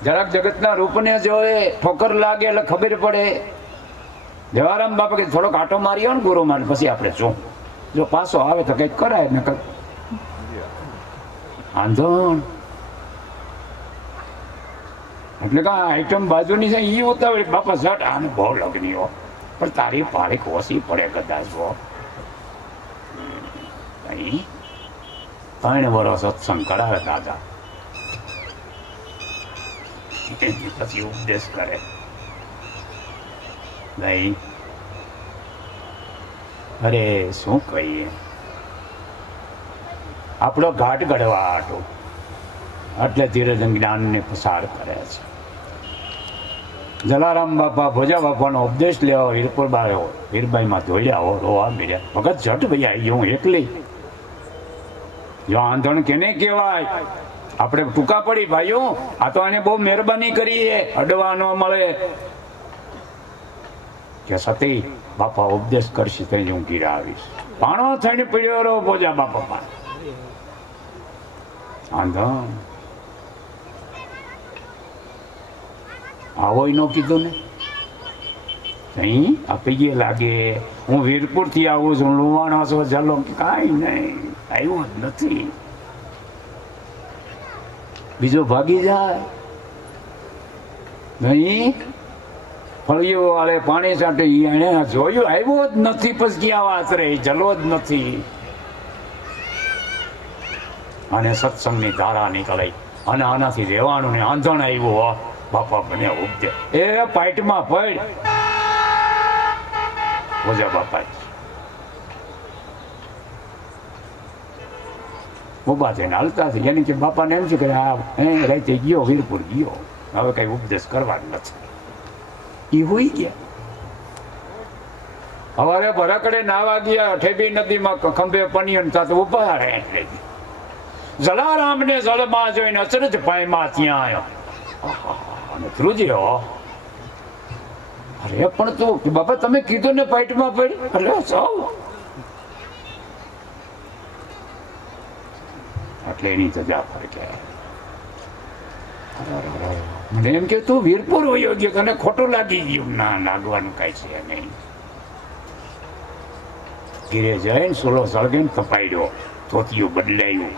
જરાક જગતના રૂપને જોવે, ઠોકર લાગે એટલે ખબર પડે. દેવારામ બાપા કે થોડોક આટો માર્યો ને ગુરુ માન, પછી આપણે જો પાછો આવે તો કઈક કરાય ને. આંધણ એટલે કે આઈટમ બાજુની છે એ ઉતાવળી, બાપા ઝટ આને બહુ લગ્નીઓ, પણ તારી પાળી ઓછી પડે કદાચ. 3 વર્ષ સત્સંગ કરાવે દાદા, પછી ઉપદેશ કરે. નહીં અરે શું કહીએ, આપણો ઘાટ ગળવા હાટું એટલે ધીરજ જ્ઞાન ને પસાર કરે છે. જલારામ બાપા ભોજા બાપાનો ઉપદેશ લેવા વીરપુર બાયો, વીરબાઈમાં ધોળ્યા હો, રોવા મળ્યા. ભગત ઝટ ભાઈ આવી ગયો, હું એકલી. જો આંધણ કેને કહેવાય, આપણે ટૂંકા પડી ભાઈઓ, આ તો આને બહુ મહેરબાની કરી, અડવા ન મળે કે સતી બાપા ઉપદેશ કરશે તો હું ગીરા આવીશ. પાણો થઈને પડ્યો રહો ભોજા બાપા પાસે. આંધણ આવો ન કીધું ને, અહીં આપી ગયે લાગે હું વીરપુર થી આવું છું, લુવાણા છો, ચાલો. કાંઈ નહીં, આવ્યું જ નથી. બીજો ભાગી જાય નહીં. ફળિયો વાળે પાણી સાથે એને જોયું, આવ્યો જ નથી, પછી ક્યાં વાત રહી, જલો જ નથી. અને સત્સંગની ધારા નીકળી અને આનાથી રહેવાનું ને. આંધણ આવ્યું બાપા બને ઉપદે એ પાઇટમાં પડ ભોજા બાપા ઉભા થઈને હાલતા થઈ. યાની કે બાપાને એમ છે કે આ રાતે ગયો, વીરપુર ગયો, હવે કઈ ઉપદેશ કરવા જ નથી. એ હોઈ ગયા. સવારે ભરાકડે નાવા ગયા, ઠેબી નદીમાં ખંભે પનિયન સાથે ઉભા રહે. એટલે જલારામ ને જળમાં જોઈને અચરજ પાયમાં ત્યાં આવ્યો. ધ્રુજી અરે પણ તું બાપા તમે કીધું ને પાઇટમાં પડી, એટલે સૌ એટલે એની સજા ફરકે. મને એમ કે તું વીરપુર વયો ગયો, તને ખોટું લાગી ગયું. ના, લાગવાનું કઈ છે નહીં. ઘીરે જઈને સોલો સળગે તપાડ્યો, ધોતિયું બદલાયું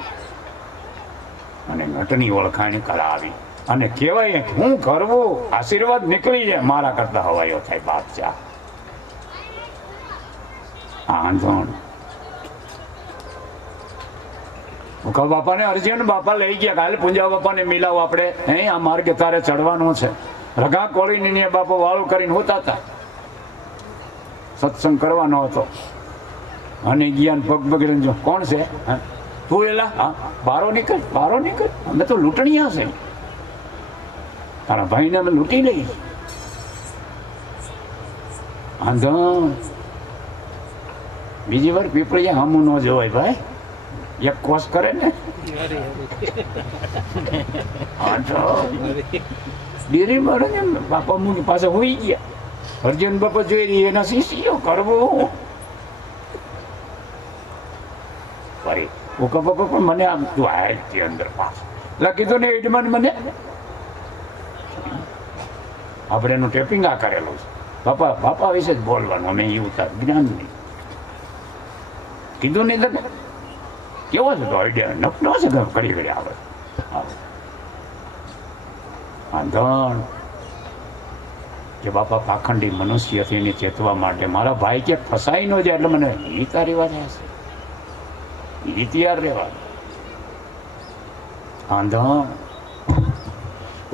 અને નટની ઓળખાણ કરાવી. અને કહેવાય હું કરવું, આશીર્વાદ નીકળી જાય મારા કરતા હવાયો થાય. બાદશાહ આંધણ મુખા બાપાને અર્જુન બાપા લઈ ગયા. કાલે પૂંજા બાપાને મિલાવ, આપણે અહીં આ માર્ગે તારે ચડવાનું છે. રગા કોળીને બાપા વાળું કરીને હોતા હતા, સત્સંગ કરવાનો હતો. અને ગયા પગ બગડે, જો કોણ છે તું? એલા હા, બારો નીકળ, બારો નીકળ, અમે તો લૂંટણીયા છે, તારા ભાઈને અમે લૂંટી લઈ. આંધણ બીજી વાર પીપળિયા હામું ન જોવાય ભાઈ, એક કોસ કરે ને. ડેરી મળે ને બાપા મુની પાસે હોઈ ગયા. અર્જુન બાપા જોઈ રહી, એના શિષ્યો કરવું. પણ મને આમ તું આય અંદર પાસ લખી દો ને એડમાન મને. આપણે એનું ટેપિંગ આ કરેલું છે. બાપા બાપા વિશે જ બોલવાનું, અમે એ ઉતાર જ્ઞાન નહીં કીધું નહીં. તમે કેવો છે તો આઈડિયા નફનો છે, ઘડી ઘડી આવે. આંધણ કે બાપા પાખંડી મનુષ્યથી એને ચેતવા માટે મારા ભાઈ કે ફસાઈ ન જાય એટલે મને રીતા રિવાજ હશે, રીતિયાર રહેવા. આંધણ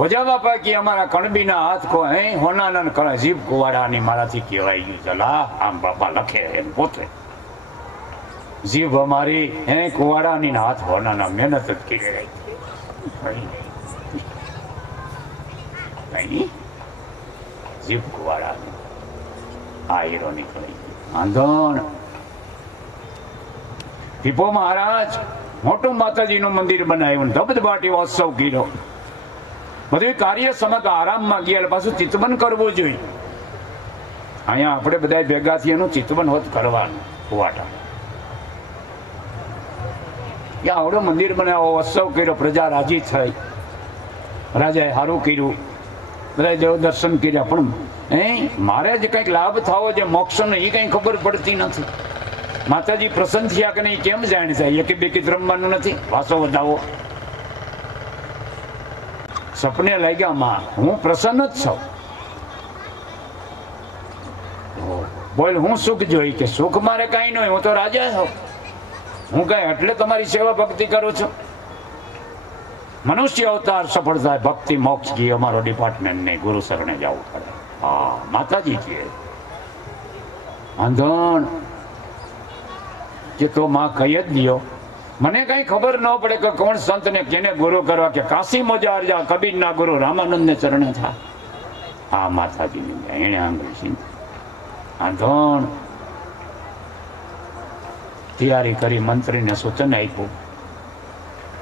ઓજા બાપા કે અમારા કણબીના હાથ કો હે હોનાનન કણ જીભ કુવાડાની મારાથી કહેવાય ગયું. ચલા આમ બાપા લખે એમ પોતે જીભ અમારી હે કુવાડાની હાથ હોનાના મહેનત જ કરી રહી. જીભ કુવાડાની આ હીરો નીકળી. આંધણ ટીપો મહારાજ મોટું માતાજીનું મંદિર બનાવ્યું, ધબધબાટી ઉત્સવ કર્યો, બધું કાર્ય સમત આરામમાં ગયા. પાછું ચિતવન કરવું જોઈએ. અહીંયા આપણે બધા ભેગા થી એનું ચિતવન હોત કરવાનું. કુવાટા આવડો મંદિર બનાવો, ઉત્સવ કર્યો, પ્રજા રાજી થઈ, રાજાએ સારું કર્યું, બધા દેવ દર્શન કર્યા. પણ મારે જ કઈક લાભ થવો છે મોક્ષનો એ કઈ ખબર પડતી નથી. માતાજી પ્રસન્ન થયા કે નહીં કેમ જાણ થાય? એકી બેકી રમવાનું નથી. વાસો વધાવો સપને લાગ્યા માં હું પ્રસન્ન જ છું. બોલ હું સુખ જોઈ કે સુખ મારે કઈ નહીં, હું તો રાજા છું. હું કઈ એટલે તમારી સેવા ભક્તિ કરું છું. મનુષ્ય અવતાર સફળ થાય, ભક્તિ મોક્ષ કી અમારો ડિપાર્ટમેન્ટ નહીં, ગુરુ શરણે જવું પડે. હા માતાજી છે. આંધણ જે તો માં કહી જ દિયો. મને કઈ ખબર ન પડે કે કોણ સંત ને કેને ગુરુ કરવા, કે કાશી મોજા જા કબીર ના ગુરુ રામાનંદ ને ચરણે થા. આ માતાજી ની એને આંગળી સિંધ. આંધણ તૈયારી કરી, મંત્રીને સૂચન આપ્યું,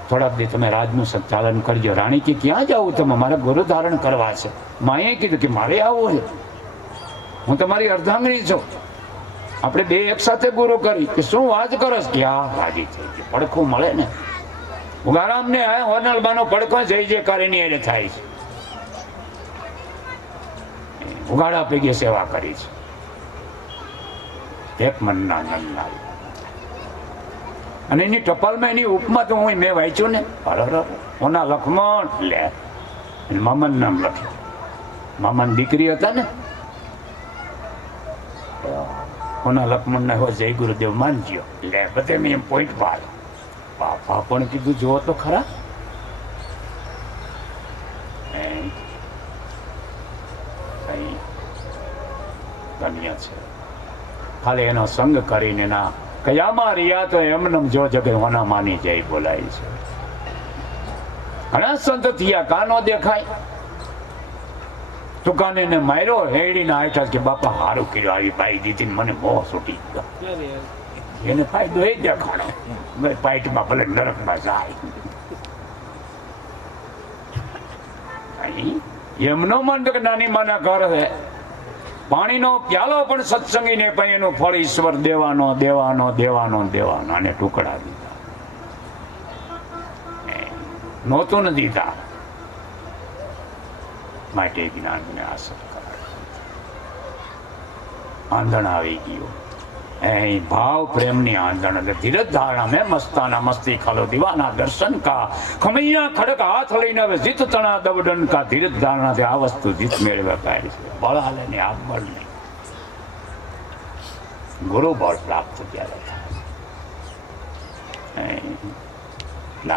થોડાક દી તમે રાજનું સંચાલન કરજો. રાણી કે ક્યાં જાવું તમે? મારે ગુરુ ધારણ કરવા છે. માએ કીધું કે મારે આવવું છે, હું તમારી અર્ધાંગણી છું, આપણે બે એક સાથે ગુરુ કરી. કે શું વાત કરો? ક્યાં રાજી થઈ ગઈ. પડખું મળે ને ઉગારામ ને હોનલબાનો પડખો જય જયકાર એની એને થાય છે. ઉગાડા પૈકી સેવા કરી છે. એક મનના નંદના અને એની ટપાલમાં એની ઉપમા તો હું મેં વાંચ્યું ને, ઓના લખમણ લે મામન નામ લખ્યું. મામાની દીકરી હતા ને ઓના લખમણ ને હો જય ગુરુદેવ માનજો લે બધે મેં એમ પોઈન્ટ પાડ. બાપા પણ કીધું જુઓ તો ખરા, ધન્ય છે. ખાલી એનો સંગ કરીને એના કયામાં રહ્યા તો એમને જો જગે હોના માની જાય બોલાય છે. ઘણા સંત થયા કાનો દેખાય. દુકાને ને માર્યો હેડીને આઠા કે બાપા હારું કર્યું, આવી પાઈ દીધી મને બહુ છૂટી ગયો. એને ફાયદો એ દેખાડો, પાઇટમાં ભલે નરકમાં જાય. એમનો મન તો કે નાની માના ઘર છે, પાણીનો પ્યાલો પણ સત્સંગી ને પણ એનું ફળ ઈશ્વર દેવાનો દેવાનો દેવાનો દેવાનો અને ટુકડા દીધા નહોતું ન દીધા માટે જ્ઞાનને આસર કરાય. આંધણ આવી ગયો भाव प्रेम नी आंदण धीरज धारणा में मस्ताना मस्ती खालो दीवाना दर्शन का खमैया खड़क हाथ लईने जीत तना दबडन का धीरज धारणा से आ वस्तु जीत मेळवे पाए बल हाले ने आप बल नहीं गुरु बल प्राप्त त्यारे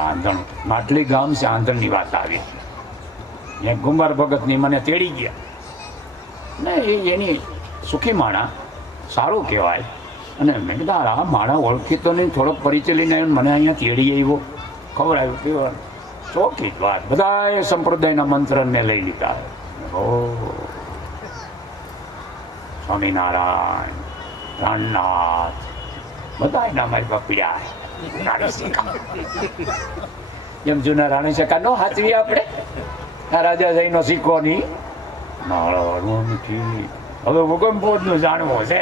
आंधण માટલી ગામ से आंधण ની વાત આવી. ગુંબર ભગત ની મને તેડી ગયા ને એની સુખી માણા સારું કહેવાય અને મેં કીધું આ માણા ઓળખી તો નહીં, થોડોક પરિચય લઈને આવ્યો મને અહીંયા તેડી આવ્યો ખવડાવ્યું પીવાનું ચોખ્ખી વાત. બધા સંપ્રદાયના મંત્રને લઈ લીધા. ઓ સ્વામિનારાયણ રાણનાથ બધા એના મારી પપીડા જેમ જૂના રાણી શકા નો હાથવી આપણે રાજા જઈનો સિક્કો ની હવે ભૂકંપોજ નું જાણવું છે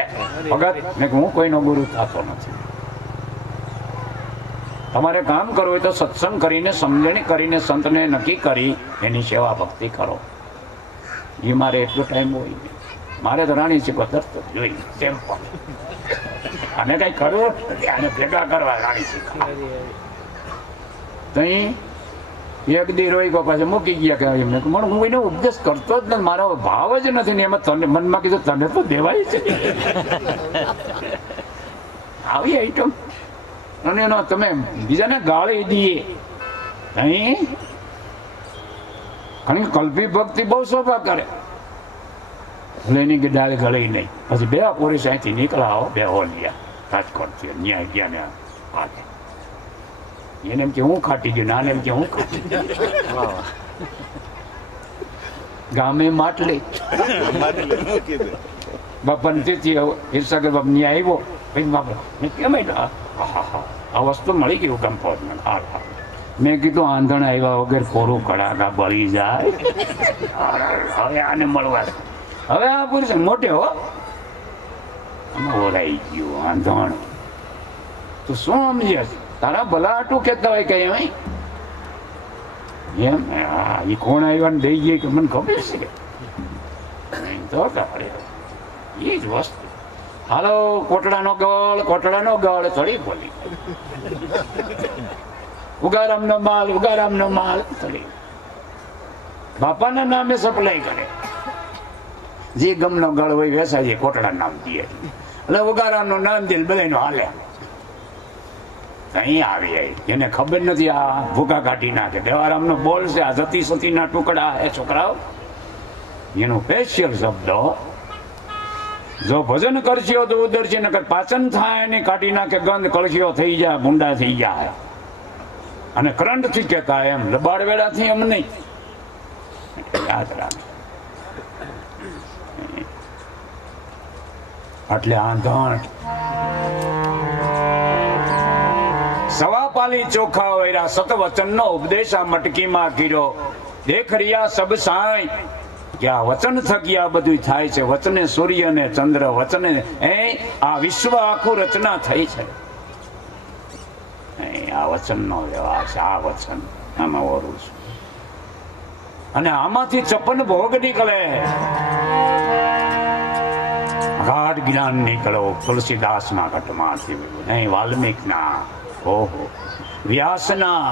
ભગત ને હું કોઈનો ગુરુ થતો નથી. તમારે કામ કરવું હોય તો સત્સંગ કરીને સમજણી કરીને સંતને નક્કી કરી એની સેવા ભક્તિ કરો. એ મારે એટલો ટાઈમ હોય મારે તો રાણી સિક્કો ધરતો જોઈ સિમ્પલ અને કઈ કરવું નથી આને ભેગા કરવા રાણી સિક્કા. એક દી રોઈ ગયો પાછા મૂકી ગયા કે એમને હું એનો ઉપદેશ કરતો જ નથી, મારો ભાવ જ નથી ને એમાં તને મનમાં કીધું તને તો દેવાય છે આવી આઈટમ. અને એનો તમે બીજાને ગાળી દઈએ અહીં ઘણી કલ્પી ભક્તિ બહુ શોભા કરે. એની કે ડાળ ગળી નહીં. પછી બે પોલીસ અહીંથી નીકળાવો બે હોલિયા રાજકોટથી ન્યાય ગયા ને આજે એને એમ કે હું ખાટી ગયું, નાને એમ કે હું ખાટી ગામે માટલી બાપાને તેથી ઈર્ષાગર બાપ ન્યાય આવ્યો ભાઈ બાપા મેં કેમ આ વસ્તુ મળી ગયું કમ્ફર્ટ. હા હા મેં કીધું આંધણ આવ્યા વગર કોરું કડાકા બળી જાય. હવે આને મળવા હવે આ પુરુષ મોટે હો ઓરાઈ ગયું આંધણ. તું શું સમજે તારા ભલા આટું કેતા હોય કઈ એમ હા એ કોણ આવ્યા ને દઈ ગઈ કે મને ખબર છે તો એ જ વસ્તુ. હાલો કોટડાનો ગળ થોડી બોલી ઉગારામનો માલ થોડી બાપાના નામે સપ્લાય કરે. જે ગમનો ગળ હોય વેસાય કોટડા નામ દે એટલે ઉગારામનું નામ દે બધાનો હાલે. અહીં આવી એને ખબર નથી આ ભૂકા કાઢી નાખે. દેવારામનો બોલ છે આ જતી સતીના ટુકડા એ છોકરાઓ એનો સ્પેશિયલ શબ્દ. જો ભજન કરશો તો ઉદરશે નકર પાચન થાય ને કાઢી નાખે ગંધ કળશીઓ થઈ જાય ગુંડા થઈ જાય. અને કરંટ થી કેતા એમ લબાડ વેળા થી એમ નહીં. યાદ રાખ એટલે આંધણ સવા પાલી ચોખા વૈરા સતવચન નો ઉપદેશ આ મટકીમાં કર્યો. દેખ રહ્યા સબ સાંઈ કે આ વચન થકી આ બધું થાય છે. વચને સૂર્ય ને ચંદ્ર વચને આ વિશ્વ આખું રચના થઈ છે. આ વચન નો વ્યવહાર છે. આ વચન આમાં ઓરું છે અને આમાંથી 56 ભોગ નીકળે. ગાઢ જ્ઞાન નીકળો તુલસીદાસ ના ઘટમાંથી નહીં વાલ્મીક ના ઓહો વ્યાસ ના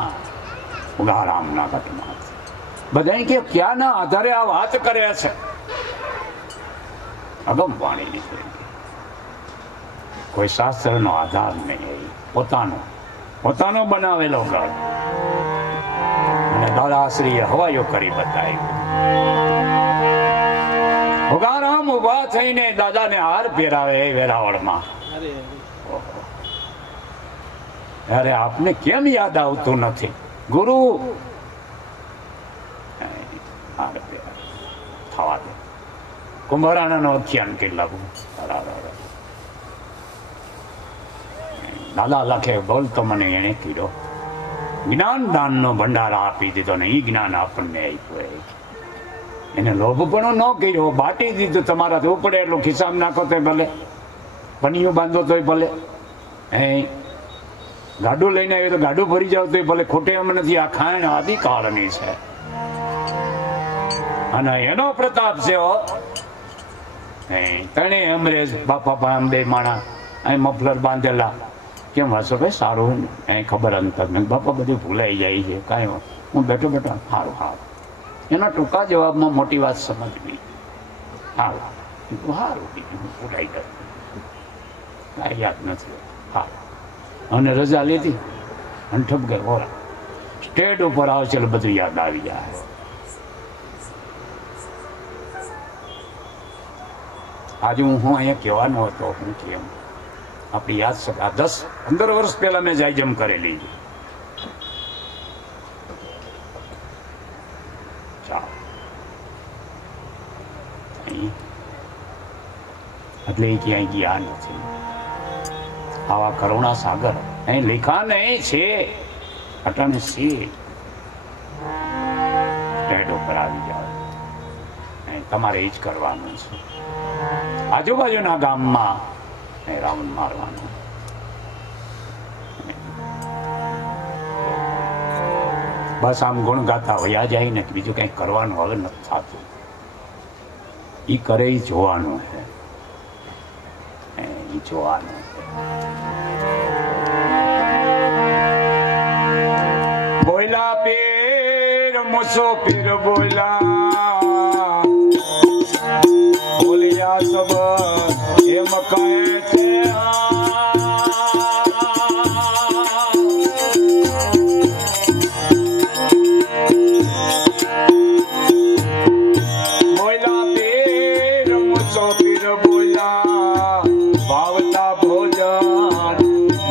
ઉગારામ ના ઘટમાંથી બધા કે ક્યાં ના આધારે આ વાત કરે છે. અગમ વાણી નીકળી કોઈ શાસ્ત્ર નો આધાર નહીં. પોતાનો બનાવેલો ગઢ અને દાદાશ્રીએ હવાયો કરી બતાવ્યું. ઉગારામ ઉભા થઈને દાદાને હાર પહેરાવે વેરાવળમાં. અરે આપને કેમ યાદ આવતું નથી ગુરુ? હાર પહેરાવે થવા દે. કુંભરાણાનો અખ્યાન કેટલા દાદા લખે બોલતો મને એને કીધો જ્ઞાન દાન નો ભંડાર આપી દીધો ને એ જ્ઞાન આપણને આપ્યું. એને લોભ પણ ન કર્યો. બાટી દીધું તમારાથી ઉપડે એટલું ખિસ્સામાં નાખો તો ભલે, પનિયું બાંધો તોય ભલે, ગાડું લઈને આવ્યો તો ગાડું ભરી જાવ તો ભલે. ખોટે એમ નથી. આ ખાણ આદિકાળની છે અને એનો પ્રતાપ છે. તને અંગ્રેજ બાપા પામદે માણા અહીં મફલર બાંધેલા કેમ હશો ભાઈ સારું ખબર અંતર નહીં. બાપા બધું ભૂલાઈ જાય છે કાંઈ હું બેઠો સારું એના ટૂંકા જવાબમાં મોટી વાત સમજવી. સારું ભૂલાઈ ગયું કાંઈ યાદ નથી. હા અને રજા લીધી અને ઠપકે ઓરા સ્ટેટ ઉપર આવશે એટલે બધું યાદ આવી જાય. આજે હું અહીંયા કહેવાનો હતો હું કેમ આપણી યાદ છે. આ 10-15 વર્ષ પહેલા મેં જાયજમ કરેલી. એટલે એ ક્યાંય ગયા નથી. આવા કરુણા સાગર અહીં લેખા નહીં છે અટાણે છે. સ્ટેડ ઉપર આવી જાવ તમારે એ જ કરવાનું છે. આજુબાજુના ગામમાં રાઉન્ડ મારવાનું. બસ આમ ગુણ ગાતા વયા જાય ને બીજું કઈ કરવાનું હવે નથી થતું. ઈ કરે ઈ જોવાનું છે. ઈ જોવાનું બોયલા પે मुसाफिर बोला बोलिया सब एम कहे थे बोला पीर मुसाफिर बोला भावता भोजन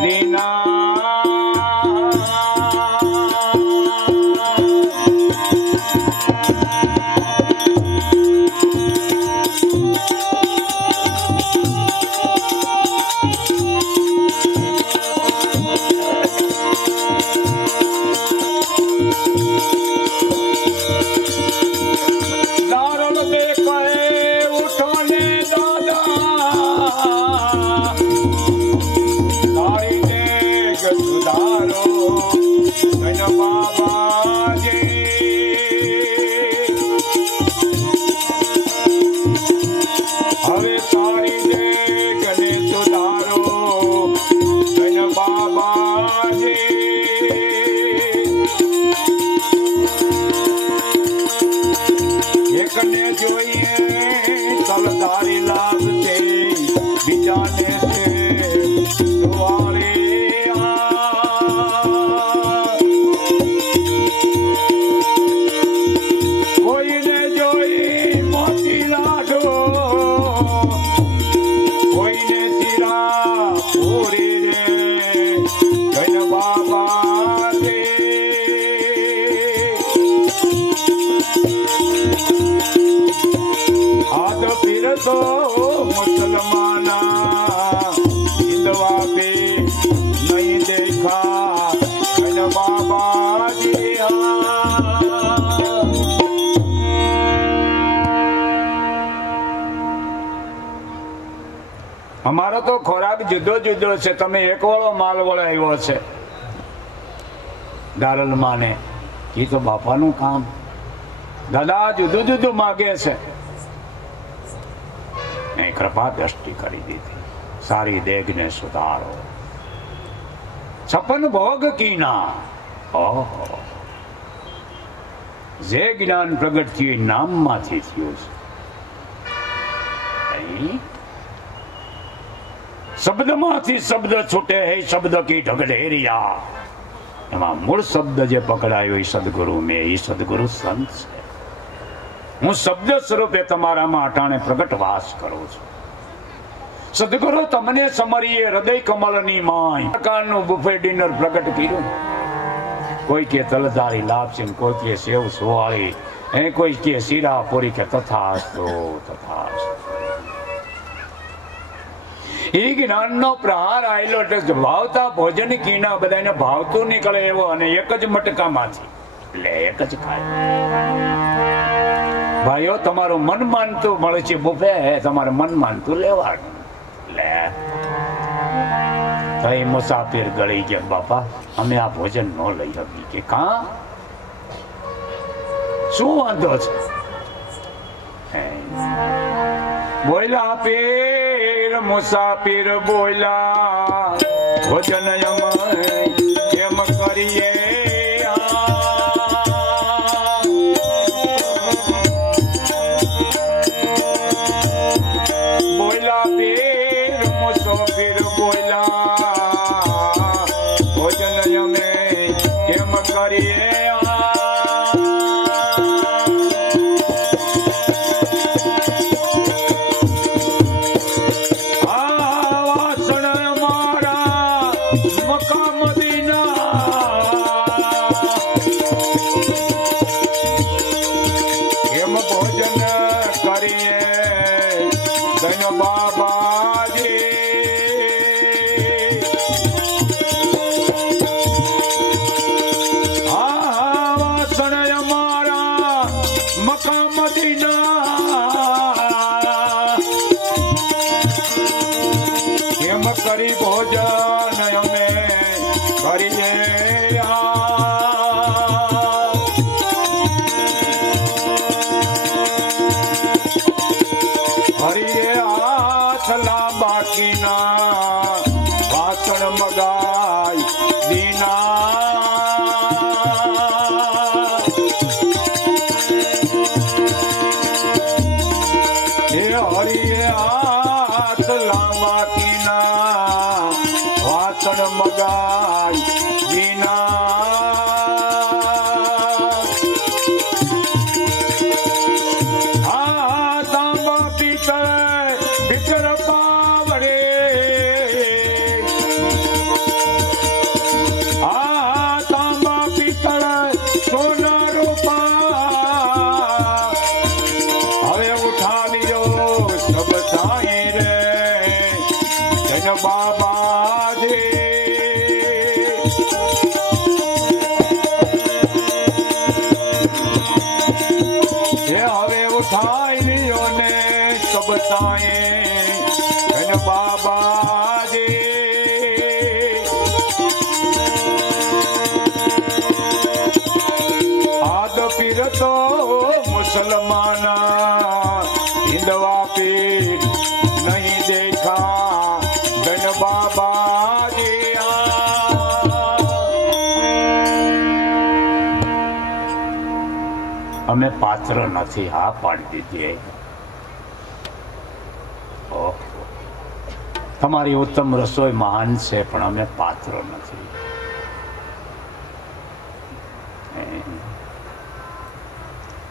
दीना मुसलमाना हिंदवा पे नहीं देखा बाबा दिया। हमारा तो खोराक जुदो जुदो है। तमे एक वालो माल वळाव्यो छे दारल माने ये तो बापाનું કામ દાદા જુદું જુદું માગે છે। कृपा दृष्टि करी दी थी सारी देग ने सुधारो 56 भोग कीना ओहो जे ज्ञान प्रगट थी नाम माथी थयो शब्द माथी शब्द छूटे है शब्द की ढगढेरिया एमा मूल शब्द जे पकड़ायो सदगुरु में ई सदगुरु संत है। हूँ शब्द स्वरूपे तमारा में अटाणे प्रगट वास करूं छुं। सदगुरु तमने समरिए हृदय कमलनी माय प्रकारनु बुफे डिनर प्रगट कर्युं। कोई के तलधारी लापसी कोई के सेव सुवाળી कोई के सीरा पूरी के तथास्तु तथास्तु। ई ज्ञान नो प्रहार आयलो એટલે ભાવતા ભોજન કીના બધાને ભાવતું નીકળે એવો અને એક જ મટકામાંથી એટલે એક જ ખાય। ભાઈઓ તમારું મન માનતું મળે છે બુફે તમારે મન માનતું લેવાનું લે કઈ મુસાફિર ગળી ગયા બાપા અમે આ ભોજન ન લઈ શકી કે કા શું વાંધો છે બોલા પીર મુસાફિર બોલા ભોજન કેમ કરીએ फिर बोला भोजन में केम करिए वासण मारा मक्का मदीना केम भोजन करिए धन बाबा करी भोजन हमें करिए हरिये आसला बाकी ना वासण मगाई दीना હરિએ હાથ લાંબા કીના વાસણ મગાય જીના તાંબા પિત્તળ પાવડે તાંબા પિત્તળ સોના રૂપા હવે ઉઠા લીધો સબ સાઈ રે જન બાબા દે હવે ઉઠાઈ લીધો ને સબ સાઈ જન બાબા દે આદ પીરતો મુસલમાના હિંદવા પીર નહીં દેખા ધન બાબા અમે પાત્ર નથી હા પાડી દીધી તમારી ઉત્તમ રસોઈ મહાન છે પણ અમે પાત્ર નથી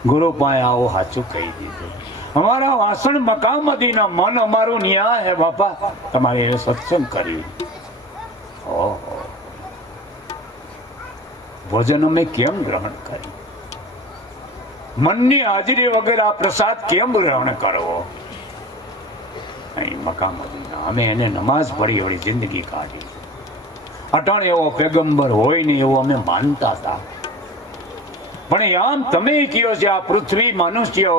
ગુરુ પાસે આવો સાચું કહી દીધું અમારા વાસણ મકામદીના મન અમારું ન્યાય હે બાપા તમારે એ સત્સંગ કર્યું ભોજન અમે કેમ ગ્રહણ કર્યું મનની હાજરી વગર આ પ્રસાદ કેમ ગ્રહણ કરવો અહીં મકામદીના અમે એને નમાઝ પઢી વળી જિંદગી કાઢી અટાણ એવો પેગંબર હોય ને એવું અમે માનતા હતા પણ આમ તમે કયો છે આ પૃથ્વી મનુષ્ય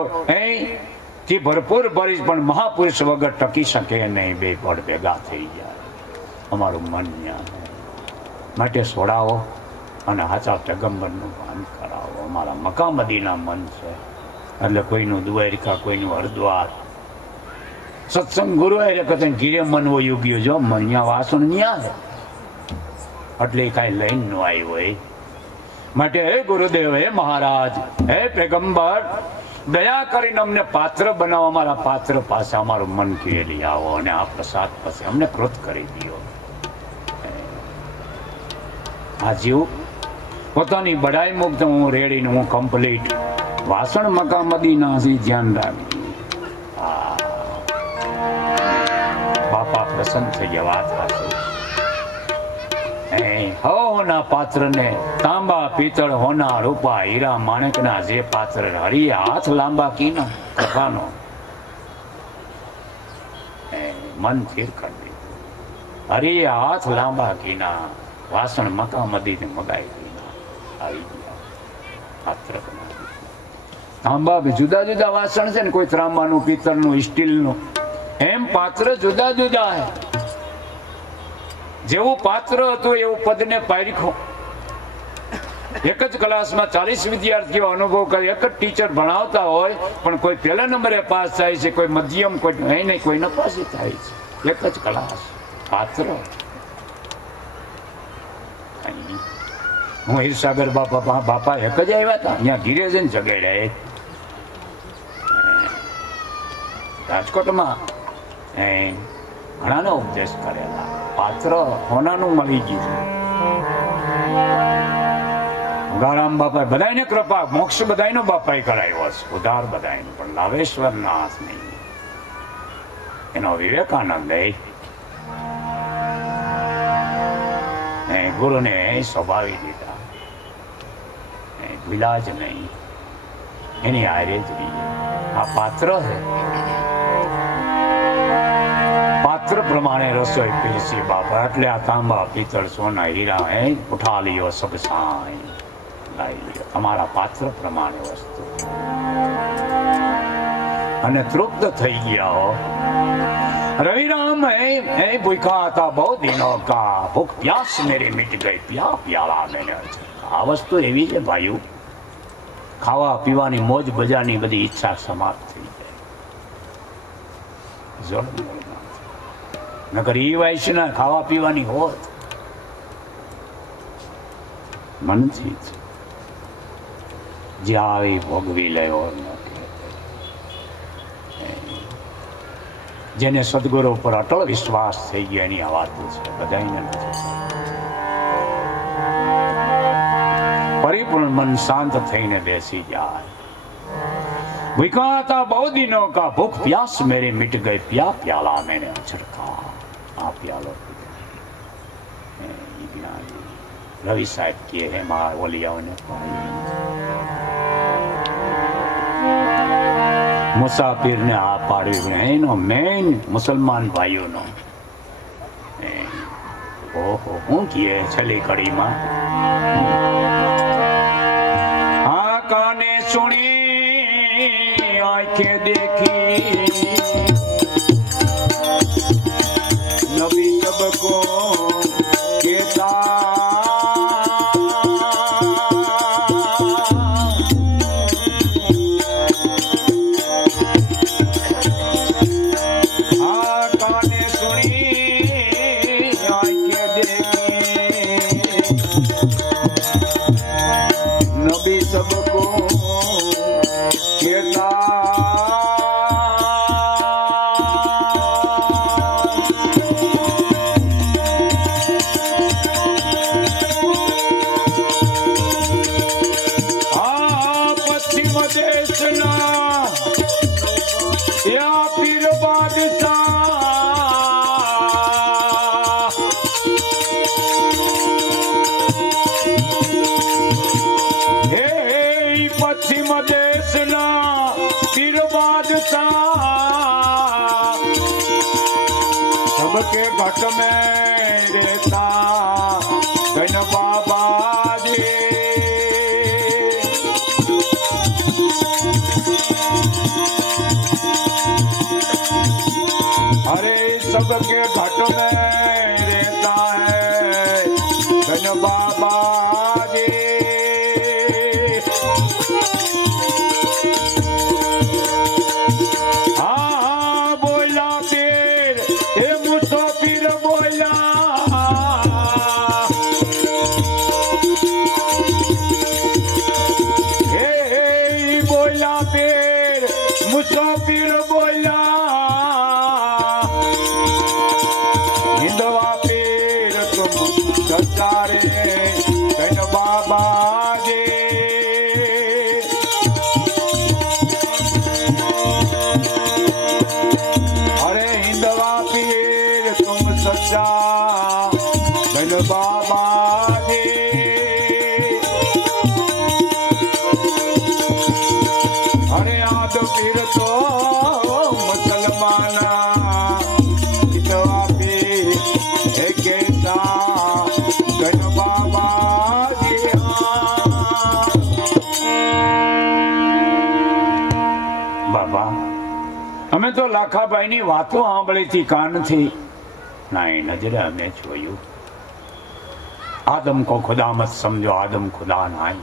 થી ભરપૂર ભરીશ પણ મહાપુરુષ વગર ટકી શકે નહીં બે પડ ભેગા થઈ જાય અમારું મન માટે છોડાવો અને હાચા પેગંબરનું ભાન કરાવો અમારા મકામદીના મન છે એટલે કોઈનું દ્વારિકા કોઈનું હરદ્વાર સત્સંગ ગુરુ કહેતા ઘીરે મન હોય ગયો જો મન ન્યા વાસણ ન્યા છે એટલે કાંઈ લઈને ન આવ્યું હોય માટે હે ગુરુદેવ હે મહારાજ હે પેગંબર દયા કરીને અમને પાત્ર બનાવો અમારા પાત્ર પાસે અમારું મન કેલી આવો અને આ પ્રસાદ પાસે અમને કૃત કરી દો આ જીવ પોતાની બડાઈ મુક્ત હું રેડીને હું કમ્પ્લીટ વાસણ મકામદીના ધ્યાન રાખી બાપા પ્રસન્ન થઈ ગયા વાત હાથું હોના પાત્ર ને તાંબા પિત્તળ હોના રૂપા હીરા માણેક ના જે પાત્ર હરી હાથ લાંબા કીના કથાનો મન સ્થિર કરી દીધું હરી હાથ લાંબા કીના વાસણ મકામદી ને મગાઈ કીના આવી ગયા પાત્ર બનાવી તાંબા જુદા જુદા વાસણ છે ને કોઈ ત્રાંબાનું પિત્તળનું સ્ટીલનું એમ પાત્ર જુદા જુદા હે જેવું પાત્ર હતું એવું પદને પારીખો એક જ ક્લાસમાં 40 વિદ્યાર્થીઓ અનુભવ કરે એક જ ટીચર ભણાવતા હોય પણ કોઈ પહેલા નંબરે પાસ થાય છે કોઈ મધ્યમ કોઈ નહીં કોઈ નપાસી થાય છે એક જ ક્લાસ પાત્ર હું હીરસાગર બાપા એક જ આવ્યા હતા અહીંયા ઘીરે જઈને જગાડ્યા રાજકોટમાં ઘણાનો ઉપદેશ કરેલા પાત્ર હોનાનું મળી ગયું ગારામ બાપા બધાને કૃપા મોક્ષ બધાનો બાપાએ કરાયો છે ઉધાર બધાનો પણ લાવેશ્વર ના હાથ નહીં એનો વિવેકાનંદ ગુરુને સ્વભાવી દીધા વિલાજ નહીં એની હારે જ રહીએ આ પાત્ર છે પાત્ર પ્રમાણે રસોઈ પીરસી બાપા એટલે આ તાંબા પિત્તળ સોના હીરા ઉઠા લ્યો સબ સાઈ લાવી લ્યો તમારા પાત્ર પ્રમાણે વસ્તુ અને તૃપ્ત થઈ ગયા હો રવિરામ ભૂખા હતા બહુ દિનો કા ભૂખ પ્યાસ મેરી મિટ ગઈ પ્યાલા મેને આ વસ્તુ એવી છે ભાઈઓ ખાવા પીવાની મોજ બજારની બધી ઈચ્છા સમાપ્ત થઈ જાય નકર ઈ વાયસ ના ખાવા પીવાની હોત મનથી જે આવી ભોગવી લેવો જેને સદગુરુ પર અટળ વિશ્વાસ થઈ ગયો એની આ વાતો છે, બધાને નથી. परिपूर्ण मन शांत थईने बेसी जाए. भूखा था बहुत दिनों का, भूख प्यास मेरी मिट गई, पिया प्याला मैंने अचरका. आ प्यालो रवि साहब किए हैं मारा ओलियाओं ने. मुसाफिर ने आ पाड़ी एनो मेन मुसलमान भाइयों नो ओहो हूँ किए छली कड़ी में काने सुनी आंखें देखी नबी सबको कहता काने सुनी आंखें देखी नबी सबको सबके घट में रहता गण बाबा जी. अरे सबके घट में रहता है गण बाबा जी. मुसाफिर बोला हिंदवा पीर तुम सच्चारे गण बाबा जी. अरे हिंदवा पीर तुम सच्चा गण बाबा जी. अरे आद पीर तो मुसलमाना हिंदवा पीर कैसा गण बाबा जी. बाबा અમે તો લાખાભાઈની વાતો સાંભળીથી કાનથી નાઈ નજરે અમે જોયું. આદમ કો ખુદા મત સમજો, આદમ ખુદા નાઈ.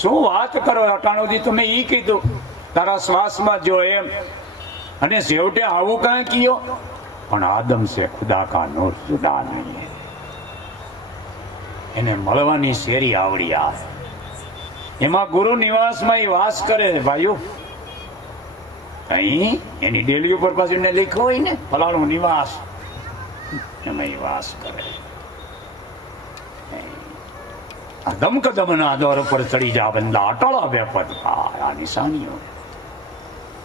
શું વાત કરો અટાણોથી તમે ઈ કીધું તારા શ્વાસમાં જો એમ અને છેવટે આવું કાંઈ કયો પણ આદમ સે ખુદા કા નૂર જુદા નહીં. એને મળવાની શેરી આવડી આ એમાં ગુરુ નિવાસમાં એ વાસ કરે ભાઈઓ. અહીં એની ડેલી ઉપર પાછું એને લખ્યું હોય ને ફલાણું નિવાસ એમાં એ વાસ કરે. દમ કદમ ના દોર પર ચડી જા બંદા અટળ વેપદ આ નિશાનીઓ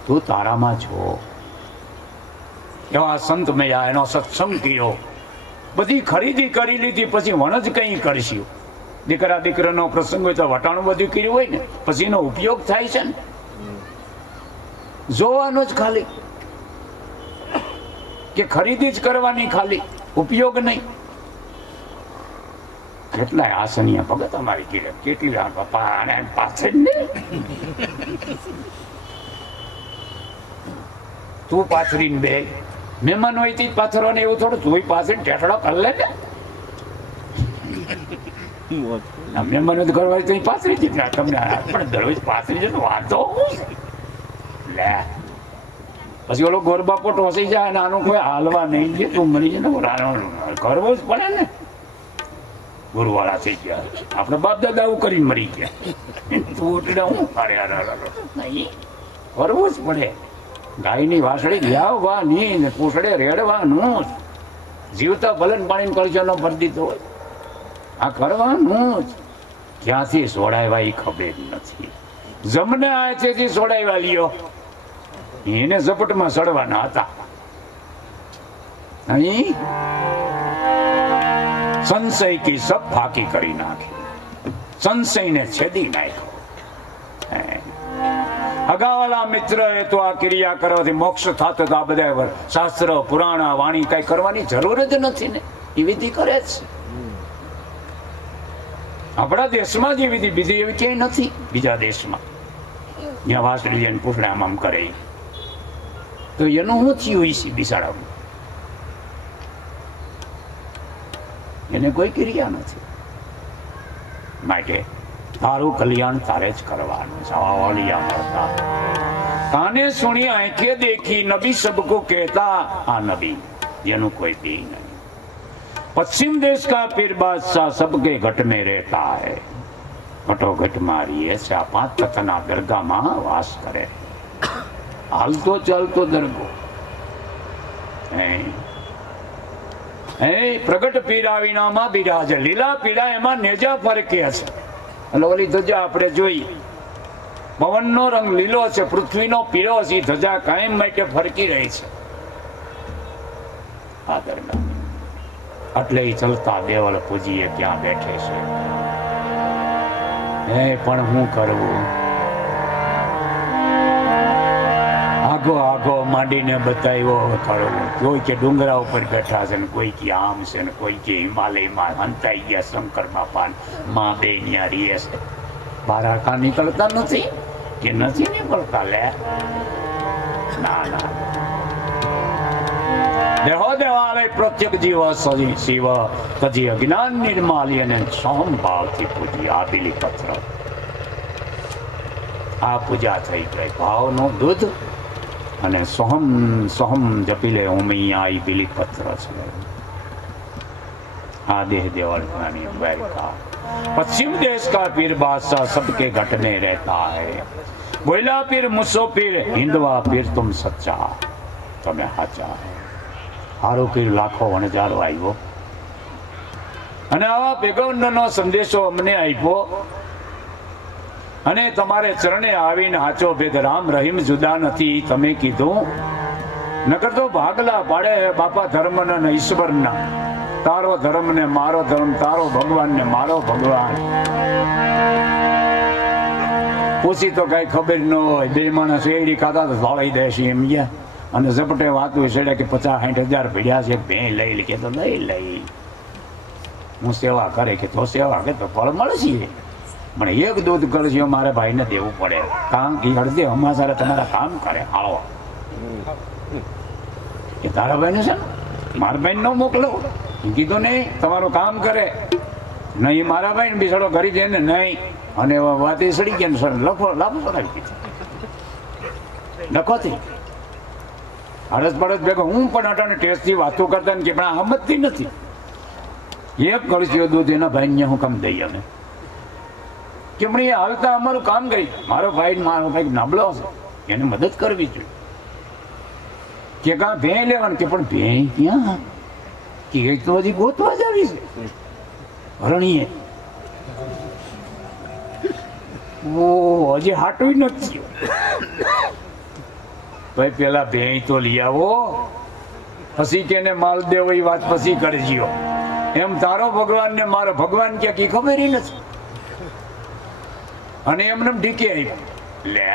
તું તારામાં છો. એવા સંત મેયા એનો સત્સંગ કર્યો, બધી ખરીદી કરી લીધી, પછી વણ જ કઈ કરશું. દીકરા દીકરાનો પ્રસંગ હોય તો વટાણું બધું કર્યું હોય ને પછી એનો ઉપયોગ થાય છે ને જોવાનો જ ખાલી કે ખરીદી જ કરવાની ખાલી ઉપયોગ નહીં. કેટલાય આસનિયા ભગત અમારી કીધે કેટલી પાછળ ને તું પાથરીને બે મહેમાન હોય તે પાથરવાને એવું થોડું તું પાછળ ટેટડો કરી લે ને મહેમાન કરવા તો પાથરી જ તમને પણ દરરોજ પાથરી છે વાતો લે પછી ઓલો ગોરબાપો ટોસી જાય ને આનું કોઈ હાલવા નહીં છે તું મરી જાય ને કરવો જ પડે ને. ગુરુવાળા થઈ ગયા આપણે બાપ દાદા આવું કરીને મરી ગયા તું ઓટડા હું અરે કરવું જ પડે. ગાયની વાસળી લાવવાની ને પૂછડે રેડવાનું, જીવતા ભલન પાણી કળશોનો ભરી દીધો હોય, આ કરવાનું જ. ક્યાંથી સોડાવ્યા એ ખબર નથી. જમને આ છે સોડાવ્યા લ્યો, એને ઝપટમાં સડવાના હતા. અહીં સંશય કી સબ ફાકી કરી નાખી, સંશયને છેદી નાખ્યો. અગાવાલા મિત્ર એ તો આ ક્રિયા કરવાથી મોક્ષ થતો તો આ બધા શાસ્ત્ર પુરાણ વાણી કઈ કરવાની જરૂર જ નથી ને, એ વિધિ કરે જ છે. આપણા દેશમાં જે વિધિ બીજી એવી ક્યાંય નથી. બીજા દેશમાં જ્યાં વાસળી જઈને પૂછડા આમ કરે તો એનું શું થયું છે બિસાડાનું? એને કોઈ ક્રિયા નથી. માટે તારું કલ્યાણ તારે જ કરવાનું. કાને સુની આંખે દેખી નબી સબકો કહેતા આ નબી, જેનું કોઈ બી નહીં. पश्चिम देश का पीर बादशाह सबके घट में रहता है, घटो घट मारी ऐसा 5 तत्ना दरगाह में वास करे. हालतो चालतो दरगो प्रगट पीड़ा विनामा बिराजे. લીલા પીડા એમાં નેજા ફરકે છે. એટલે ઓલી ધજા આપણે જોઈ, પવનનો રંગ લીલો છે, પૃથ્વીનો પીળો છે, ધજા કાયમ માટે ફરકી રહી છે. આ દરગાહ એટલે ચલતા દેવલ પૂજીએ ક્યાં બેઠે છે. પણ હું કરવું? આગો આગો માંડીને બતાવ્યો કરવું. કોઈ કે ડુંગરા ઉપર બેઠા છે ને કોઈ કે આમ છે ને કોઈ કે હિમાલયમાં હંતાઈ ગયા શંકર બાપા માં બે ન્યા રીએ છે. બારાકા નીકળતા નથી કે નથી નીકળતા? લે ના ના, દેહો દેવાલય પ્રત્યેક જીવ સજી શિવ તજી અજ્ઞાન નિર્માલી અને સોમ ભાવથી પૂજી આ બિલીપત્ર. આ પૂજા થઈ ગઈ ભાવનો દૂધ અને સોહમ સોહમ જપી લે ઉમી આ બિલીપત્ર છે. આ દેહ દેવળની દ્વારિકા. पश्चिम देश का पीर बादशाह सबके घट में रहता है. बोला पीर मुसो पीर हिंदवा पीर तुम सच्चा, તમે સાચા. હારો પીર લાખો વણજારો આવ્યો અને આવા પેગમ્બરનો સંદેશો અમને આપ્યો અને તમારે ચરણે આવીને સાચો ભેદ રામ રહીમ જુદા નથી તમે કીધું. નકર તો ભાગલા પાડે બાપા ધર્મના ને ઈશ્વરના. તારો ધર્મ ને મારો ધર્મ, તારો ભગવાન ને મારો ભગવાન. પૂછી તો કઈ ખબર ન હોય. બે માણસ એડી ખાતા તો ધોળાઈ દેશે એમ ગયા અને ઝપટે વાતું છેડે કે 50-60 હજાર ભેડ્યા છે, ભે લઈ કે તો લઈ હું સેવા કરે કે તો સેવા કે તો ફળ મળશે. પણ એક દૂધ કરજો મારે ભાઈને દેવું પડે. કામ એ અડધે અમારે તમારા કામ કરે આવો એ તારા ભાઈને છે ને મારા ભાઈ ન મોકલો કીધું નહીં. તમારું કામ કરે નહીં મારા ભાઈ બિસાડો કરી દે ને નહીં. અને વાત એ સડી ગયા લખો લાભ કરાવી દીધી લખોથી અડસ પડસ ભેગો. હું પણ અટાણે ટેસ્ટથી વાતો કરતા ને કે પણ હમતથી નથી. એક કળશીઓ દૂધ એના ભાઈને હું કામ દઈએ અમે કે પણ એ હાલતા અમારું કામ ગઈ. મારો ભાઈ નબળો છે એને મદદ કરવી જોઈએ. કે કાં ભે લેવાનું કે પણ ભે ક્યાં કે તો હજી ગોતવા જ આવી છે હરણીએ. ઓ હજી હાટું નથી. ભાઈ પેલા ભે તો લઈ આવો પછી કેને માલ દેવો એ વાત પછી કરજો. એમ તારો ભગવાન ને મારો ભગવાન કે ખબર નથી. અને એમને ઢીકે લે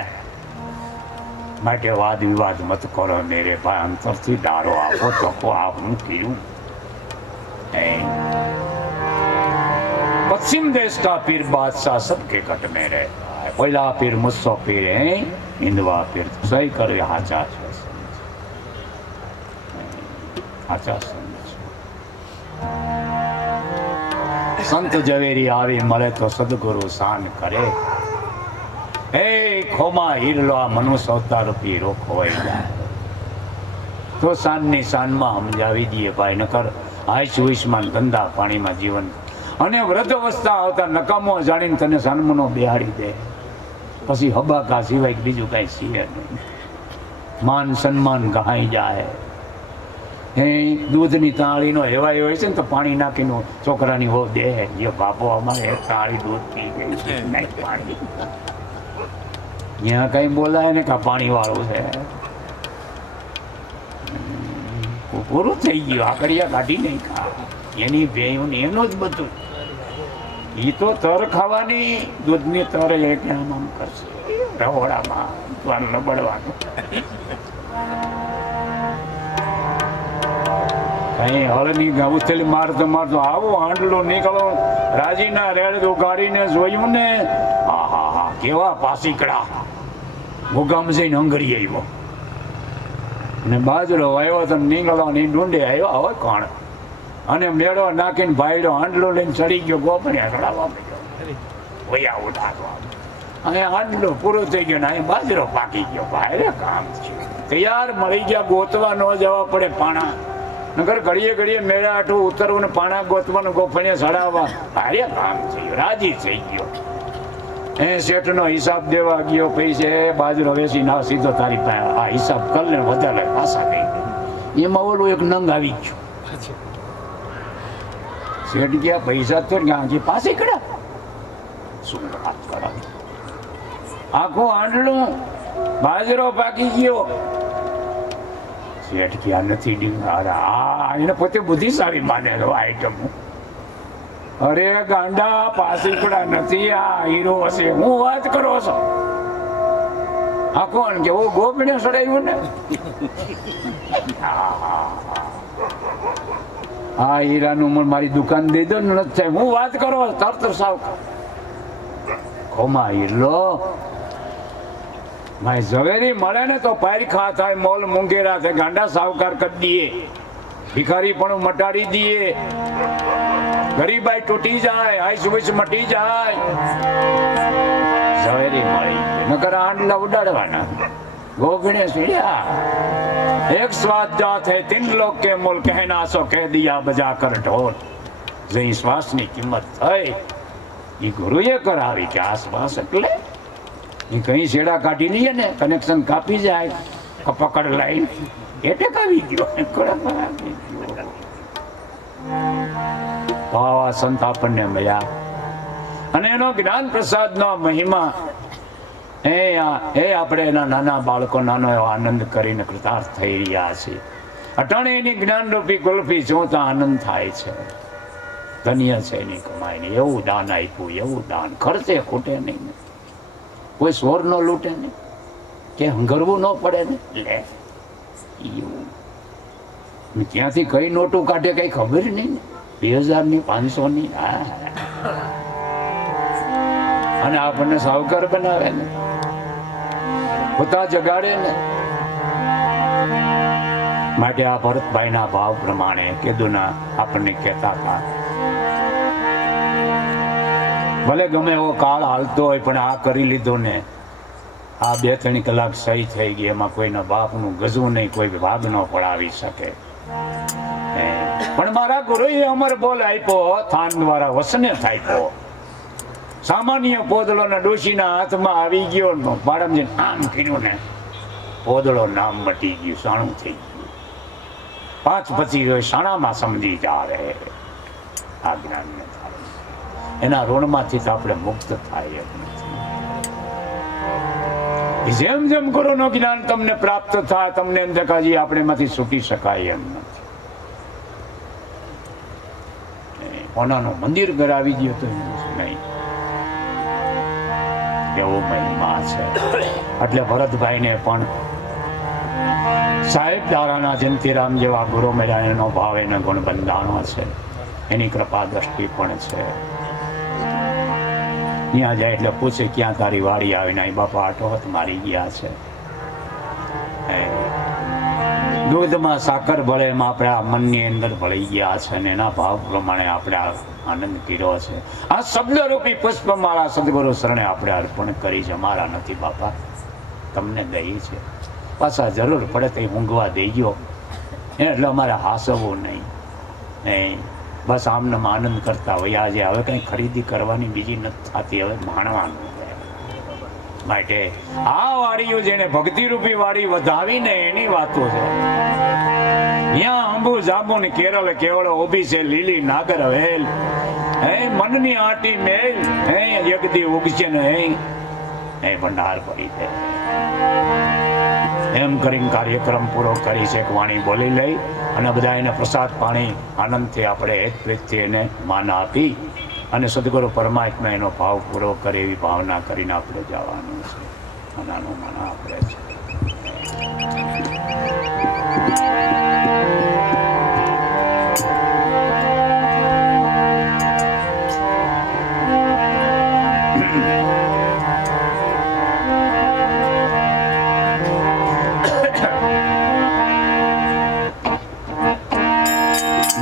માટે વાદ વિવાદ મત કરો મેરે ભાઈ. અંતરથી દારો આપો તો આ હું કર્યું. पश्चिम देश का पीर बादशाह सबके घट में रहता है. पहला पीर मुस्सो पीर है, हिंदवा पीर सही करे हाचा हाचा संत जवेरी आवे મળે તો સદગુરુ શાન કરે. એ ખોમા હીરલો આ મનુષ્ય અવતાર રૂપી રોકો હોય જાય તો શાનની શાનમાં સમજાવી દઈએ ભાઈ. નકર આઈશ ઉઈશમાં ગંદા પાણીમાં જીવન અને વૃદ્ધ અવસ્થા આવતા નકામો જાણીને તને સાનમનો બેહાડી દે. પછી હબાકા સિવાય બીજું કઈ સીવે નહીં. માન સન્માન ગહાઈ જાય. એ દૂધની તાળીનો હેવાય હોય છે ને તો પાણી નાખીને છોકરાની હો દે, એ બાપો અમારે એક તાળી દૂધ પી ગઈ છે, નહીં પાણી. ત્યાં કઈ બોલાય ને કે પાણી વાળું છે. પૂરું થઈ ગયું, આકડિયા કાઢી નહીં ખા, એની ભેયું ને એનું જ બધું. એ તો તર ખાવાની, દૂધની તર એક આમ કરશે રહોડામાં લબડવાનું. કઈ હળની ઉથેલી મારતો મારતો આવો હાંડલો નીકળો, રાજીના રેડ ઉગાડીને જોયું ને, આહા હા કેવા પાસીકડા. મુગામ જઈને હંગરી આવ્યો ને બાજરો આવ્યો તો નીકળો ની ડુંડે આવ્યો. હવે કોણ અને મેળો નાખીને ભાઈડો હાંડલો લઈને ચડી ગયો, ગોપણિયા ચડાવવા માંડ્યો, વયા ઉઠાડવા. અહીંયા હાંડલો પૂરો થઈ ગયો ને અહીં બાજરો પાકી ગયો. ભાઈ કામ છે તૈયાર, મળી ગયા, ગોતવા ન જવા પડે પાણા. નગર ઘડીએ ઘડીએ મેળા આઠું ઉતરવું ને પાણા ગોતવાનું, ગોફણિયા ચડાવવા. ભારે કામ થયું, રાજી થઈ ગયો. એ શેઠનો હિસાબ દેવા ગયો, પૈસે બાજરો વેચી ના સીધો તારી પાસે આ હિસાબ કર લે, વધારે પાછા ગઈ. એમાં ઓલું એક નંગ આવી ગયું. શેઠ ગયા પૈસા તો ક્યાં પાસે કડા શું વાત કરાવી. આખું આંડલું બાજરો પાકી ગયો. શેઠ ક્યાં નથી ડીંગા, એને પોતે બુદ્ધિશાળી માનેલો આઈટમ. અરે ગાંડા પાસીકડા નથી, આ હીરો હશે. હું વાત કરો છો આખો કે ઓ ગોપીને સડાયું ને. આ હીરાનું મારી દુકાન દઈ દો ને, નથી થાય. હું વાત કરો તરત સાવ ખોમા હીરો. ભાઈ ઝવેરી મળે ને તો પારખા થાય, મોલ મુંગેરા થાય. ગાંડા સાવકાર કરી દઈએ, ભિખારી પણ મટાડી દઈએ, ગરીબાઈ તૂટી જાય, આઈસ ઉઈસ મટી જાય. ઝવેરી મળી નકર આંડલા ઉડાડવાના. ગોગણે સીડ્યા એક શ્વાસ જાત હે તીન લોક કે મોલ કહેના સો કહ દિયા બજા કર ઢોલ. જઈ શ્વાસની કિંમત થઈ એ ગુરુએ કરાવી કે આ શ્વાસ એટલે એ કઈ છેડા કાઢી લઈએ ને કનેક્શન કાપી જાય, પકડ લાઈન એટેક આવી ગયો. આવા સંત આપણને મળ્યા અને એનો જ્ઞાન પ્રસાદ નો મહિમા એ આપણે એના નાના બાળકો નાનો એવો આનંદ કરીને કૃતાર્થ થઈ રહ્યા છે. અટાણે એની જ્ઞાન રૂપી કુલ્ફી જોતા આનંદ થાય છે. ધન્ય છે એની કમાઈને. એવું દાન આપ્યું, એવું દાન ખર્ચે ખૂટે નહીં, કોઈ સ્વર નો લૂટે નહીં, કે હંગરવું ન પડે ને. લે ત્યાંથી કઈ નોટું કાઢે કઈ ખબર નહીં ને, 2000 ની 500 ની. અને આપણને સાવકાર બનાવે ને, પોતા જગાડે ને. માટે આ ભરતભાઈ ના ભાવ પ્રમાણે કેદુના આપણને કહેતા હતા, ભલે ગમે એવો કાળ હાલતો હોય પણ આ કરી લીધો ને, આ 2-3 કલાક સહી થઈ ગઈ, એમાં કોઈના બાપનું ગજવું નહીં, કોઈ ભાગ ન પડાવી શકે. પણ મારા ગુરુએ અમર બોલ આપ્યો, થાન દ્વારા વસને થાપ્યો. સામાન્ય પોદળો ના ડોશીના હાથમાં આવી ગયો, બાળમજી આમ કર્યું ને પોદળો નામ મટી ગયું, સાણું થઈ ગયું. 5 પછી સાણામાં સમજી જાવે આ જ્ઞાન ને થાય. એના ઋણમાંથી તો આપણે મુક્ત થાય એમ નથી. જેમ જેમ ગુરુનું જ્ઞાન તમને પ્રાપ્ત થાય, તમને એમ દેખાય આપણે એમાંથી છૂટી શકાય એમ નથી. કોનાનું મંદિર ઘર આવી ગયું તો નહીં, એવો મહિમા છે. એટલે ભરતભાઈને પણ સાહેબ દારાના જયંતિરામ જેવા ગુરુ મળ્યા, એનો ભાવ એનો ગુણ બંધાણો છે, એની કૃપા દ્રષ્ટિ પણ છે. ત્યાં જાય એટલે પૂછે ક્યાં તારી વાડી આવીને, બાપા આટો હાથ મારી ગયા છે. દૂધમાં સાકર ભળે એમાં આપણે આ મનની અંદર ભળી ગયા છે, અને એના ભાવ પ્રમાણે આપણે આ આનંદ કર્યો છે. આ શબ્દરૂપી પુષ્પમાળા સદગુરુ શરણે આપણે અર્પણ કરી છે. અમારા નથી બાપા, તમને દઈ છે. પાછા જરૂર પડે તો ઊંઘવા દઈ ગયો, એટલે અમારે હાસવવું નહીં. બસ આમને આનંદ કરતા હોય. આજે હવે કંઈ ખરીદી કરવાની બીજી નથી થતી, હવે માણવાનું. માટે આ વાડીઓ જેને ભક્તિ રૂપી વાડી વધાવીને એની વાતો છે. ત્યાં અંબુ જાંબુ ને કેરળ કેવળ ઓબી છે લીલી નાગર વેલ હે મનની આટી મેલ હે યગદી ઉગશે ને હે ભંડાર પડી છે. એમ કરીને કાર્યક્રમ પૂરો કરી છે. વાણી બોલી લઈ અને બધા એને પ્રસાદ પાણી આનંદથી આપણે એક પ્રીતથી એને માન આપી અને સદગુરુ પરમાત્મા એનો ભાવ પૂરો કરે એવી ભાવના કરીને આપણે જવાનું છે. મનાનું મના આપણે છે.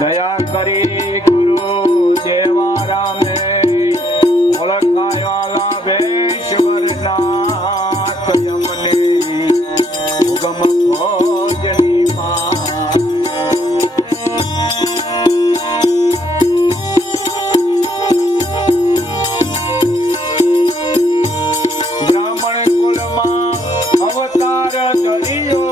દયા કરી ગુરુ દેવા રામે ઓળખાયા વેશ્વર નાથ યમને ઉગમ ભોજની બ્રાહ્મણ કુલમાં અવતાર ધર્યો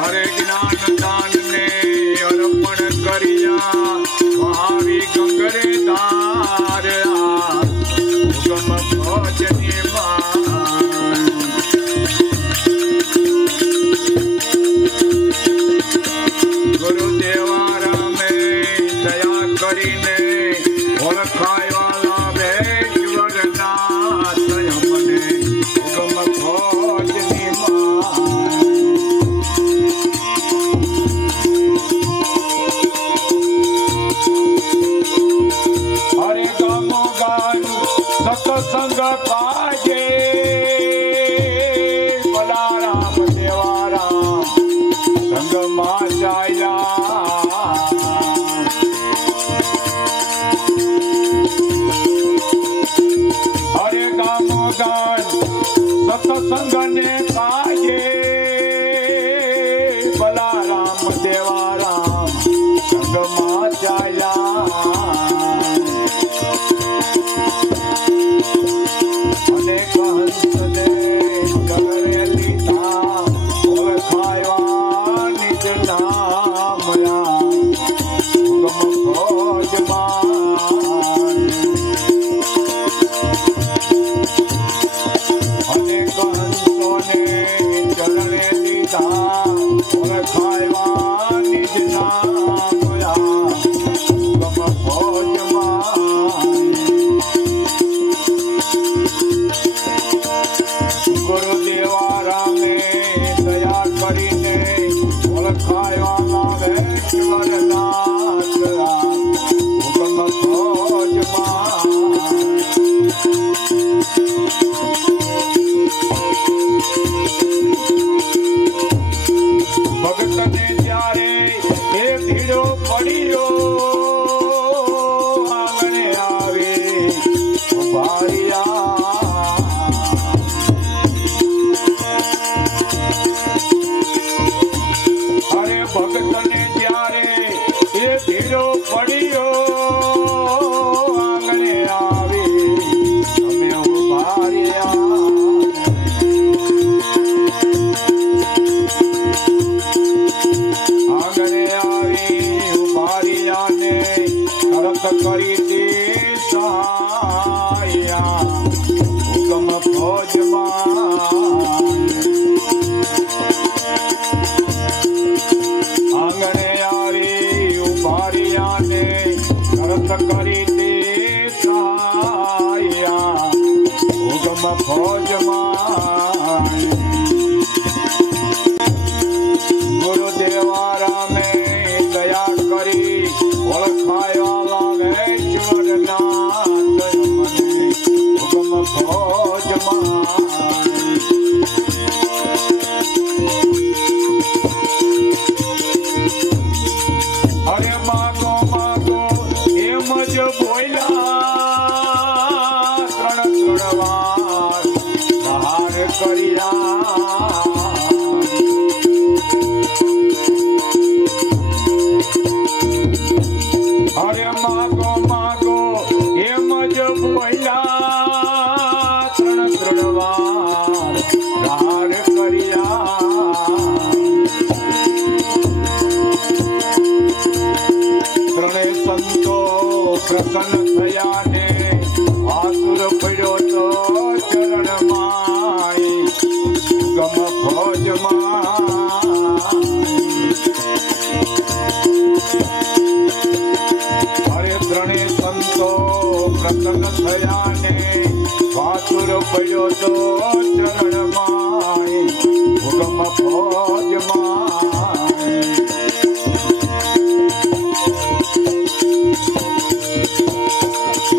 હરે જ્ઞાન દાન ને અર્પણ કર્યા મહાવી ગંગરે સત્સંગ ને કાજે બલારામ દેવારામ સંગમાં ચાલ્યા અને કંસને ચરણે લીધા ઓળખાયા નિજ નામયા હુકમ ફોજમાં અને કંસોને ચરણે લીધા ઓળખાયા નિજ નામયા હુકમ ફોજમાં ગુરુદેવા રામે દયા કરીને ઓળખાયા નાગેશ્વર નાથ હુકમ ફોજમાં ભગતને જ્યારે એ ભીડો પડ્યો આંગણે આવે ઉભા રહ્યા અરે ભગતને જ્યારે એ ભીડો પડ્યો આંગણે આવી તમે ઉભા રહ્યા આંગણે આવી ઉભા રહ્યા ને તરત કરી દે સહાયા હુકમ ફોજમાં આંગણે આવી ઉભા રહ્યા ને તરત કરી દે સહાયા હુકમ ફોજમાં ગુરુદેવા રામે દયા કરી ઓળખાયા લાગેશ્વર નાથ મને હુકમ ફોજમાં અરે માગો માગો એમ જ બોલ્યા ત્રણ વાર પ્રહાર કર્યા અરે માગો માગો એમ જ બોલ્યા ત્રણ વાર પ્રહાર કર્યા ત્રણે સંતો પ્રસન્ન થયા ને વાસુર પડ્યો તો ચરણમાં હુકમ ફોજમાં અરે ત્રણે સંતો પ્રસન્ન થયા ને વાસુર પડ્યો તો ચરણમાં હુકમ ફોજમાં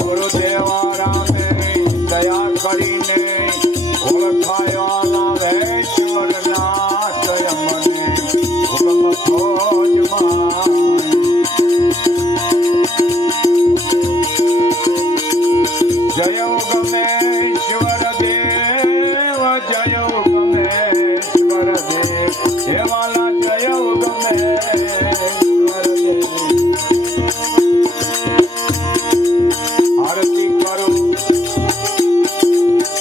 ગુરુદેવા રામે દયા કરીને ઓળખાયા લાગેશ્વર નાથ મને હુકમ ફોજમાં જય ગમેશ્વર દેવ જય ગમેશ્વર દેવ હે વાલા જય ગમેશ્વર દેવ આરતી કરું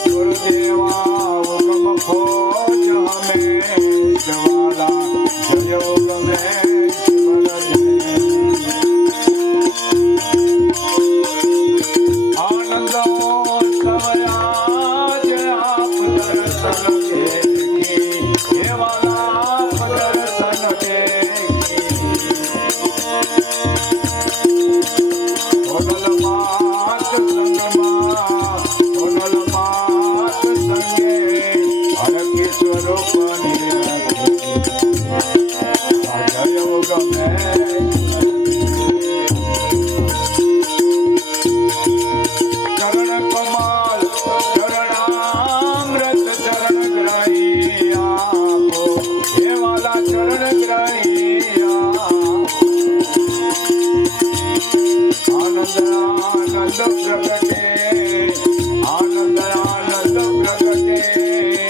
ગુરુદેવા હુકમ ફોજ હમેશ વાલા જય ગમેશ્વર દેવ આનંદ સવયા જે આપ દર્શન દેખી હે વાલા આપ દર્શન દેખી ઓનલ માત સંગમાં ઓનલ માત સંગે હરકી સ્વરૂપ જય ગમે ચરણ કમાલ ચરણામૃત ચરણ ગ્રાહી આપો હે વાલા ચરણ ગ્રાહી આનંદ આનંદ પ્રગટે આનંદ આનંદ પ્રગટે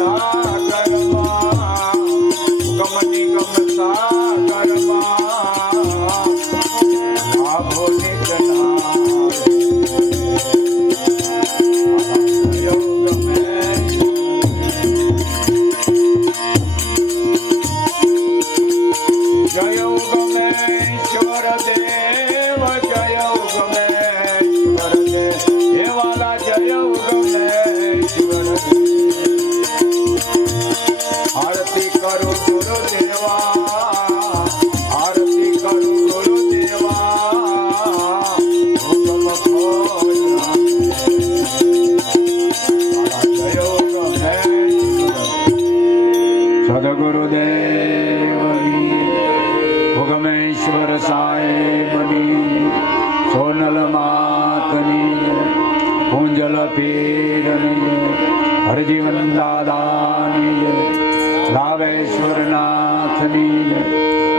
સાગરમાં ગમ નિગમ સાગરમાં લાભો નિતના જય ઉગમેશ્વર દેવ જય ઉગમેશ્વર દેવ હે વાલા જય ઉગમેશ્વર દેવ આરતી કરું ગુરુદેવા આરતી કરું ગુરુદેવા ઉગમ જય ઉગમેશ્વર સદગુરુદેવની ઉગમેશ્વર સાહેબની સોનલ માતની પૂંજલ પીરની હરજીવન દાદાની રાવેશ્વર નાથની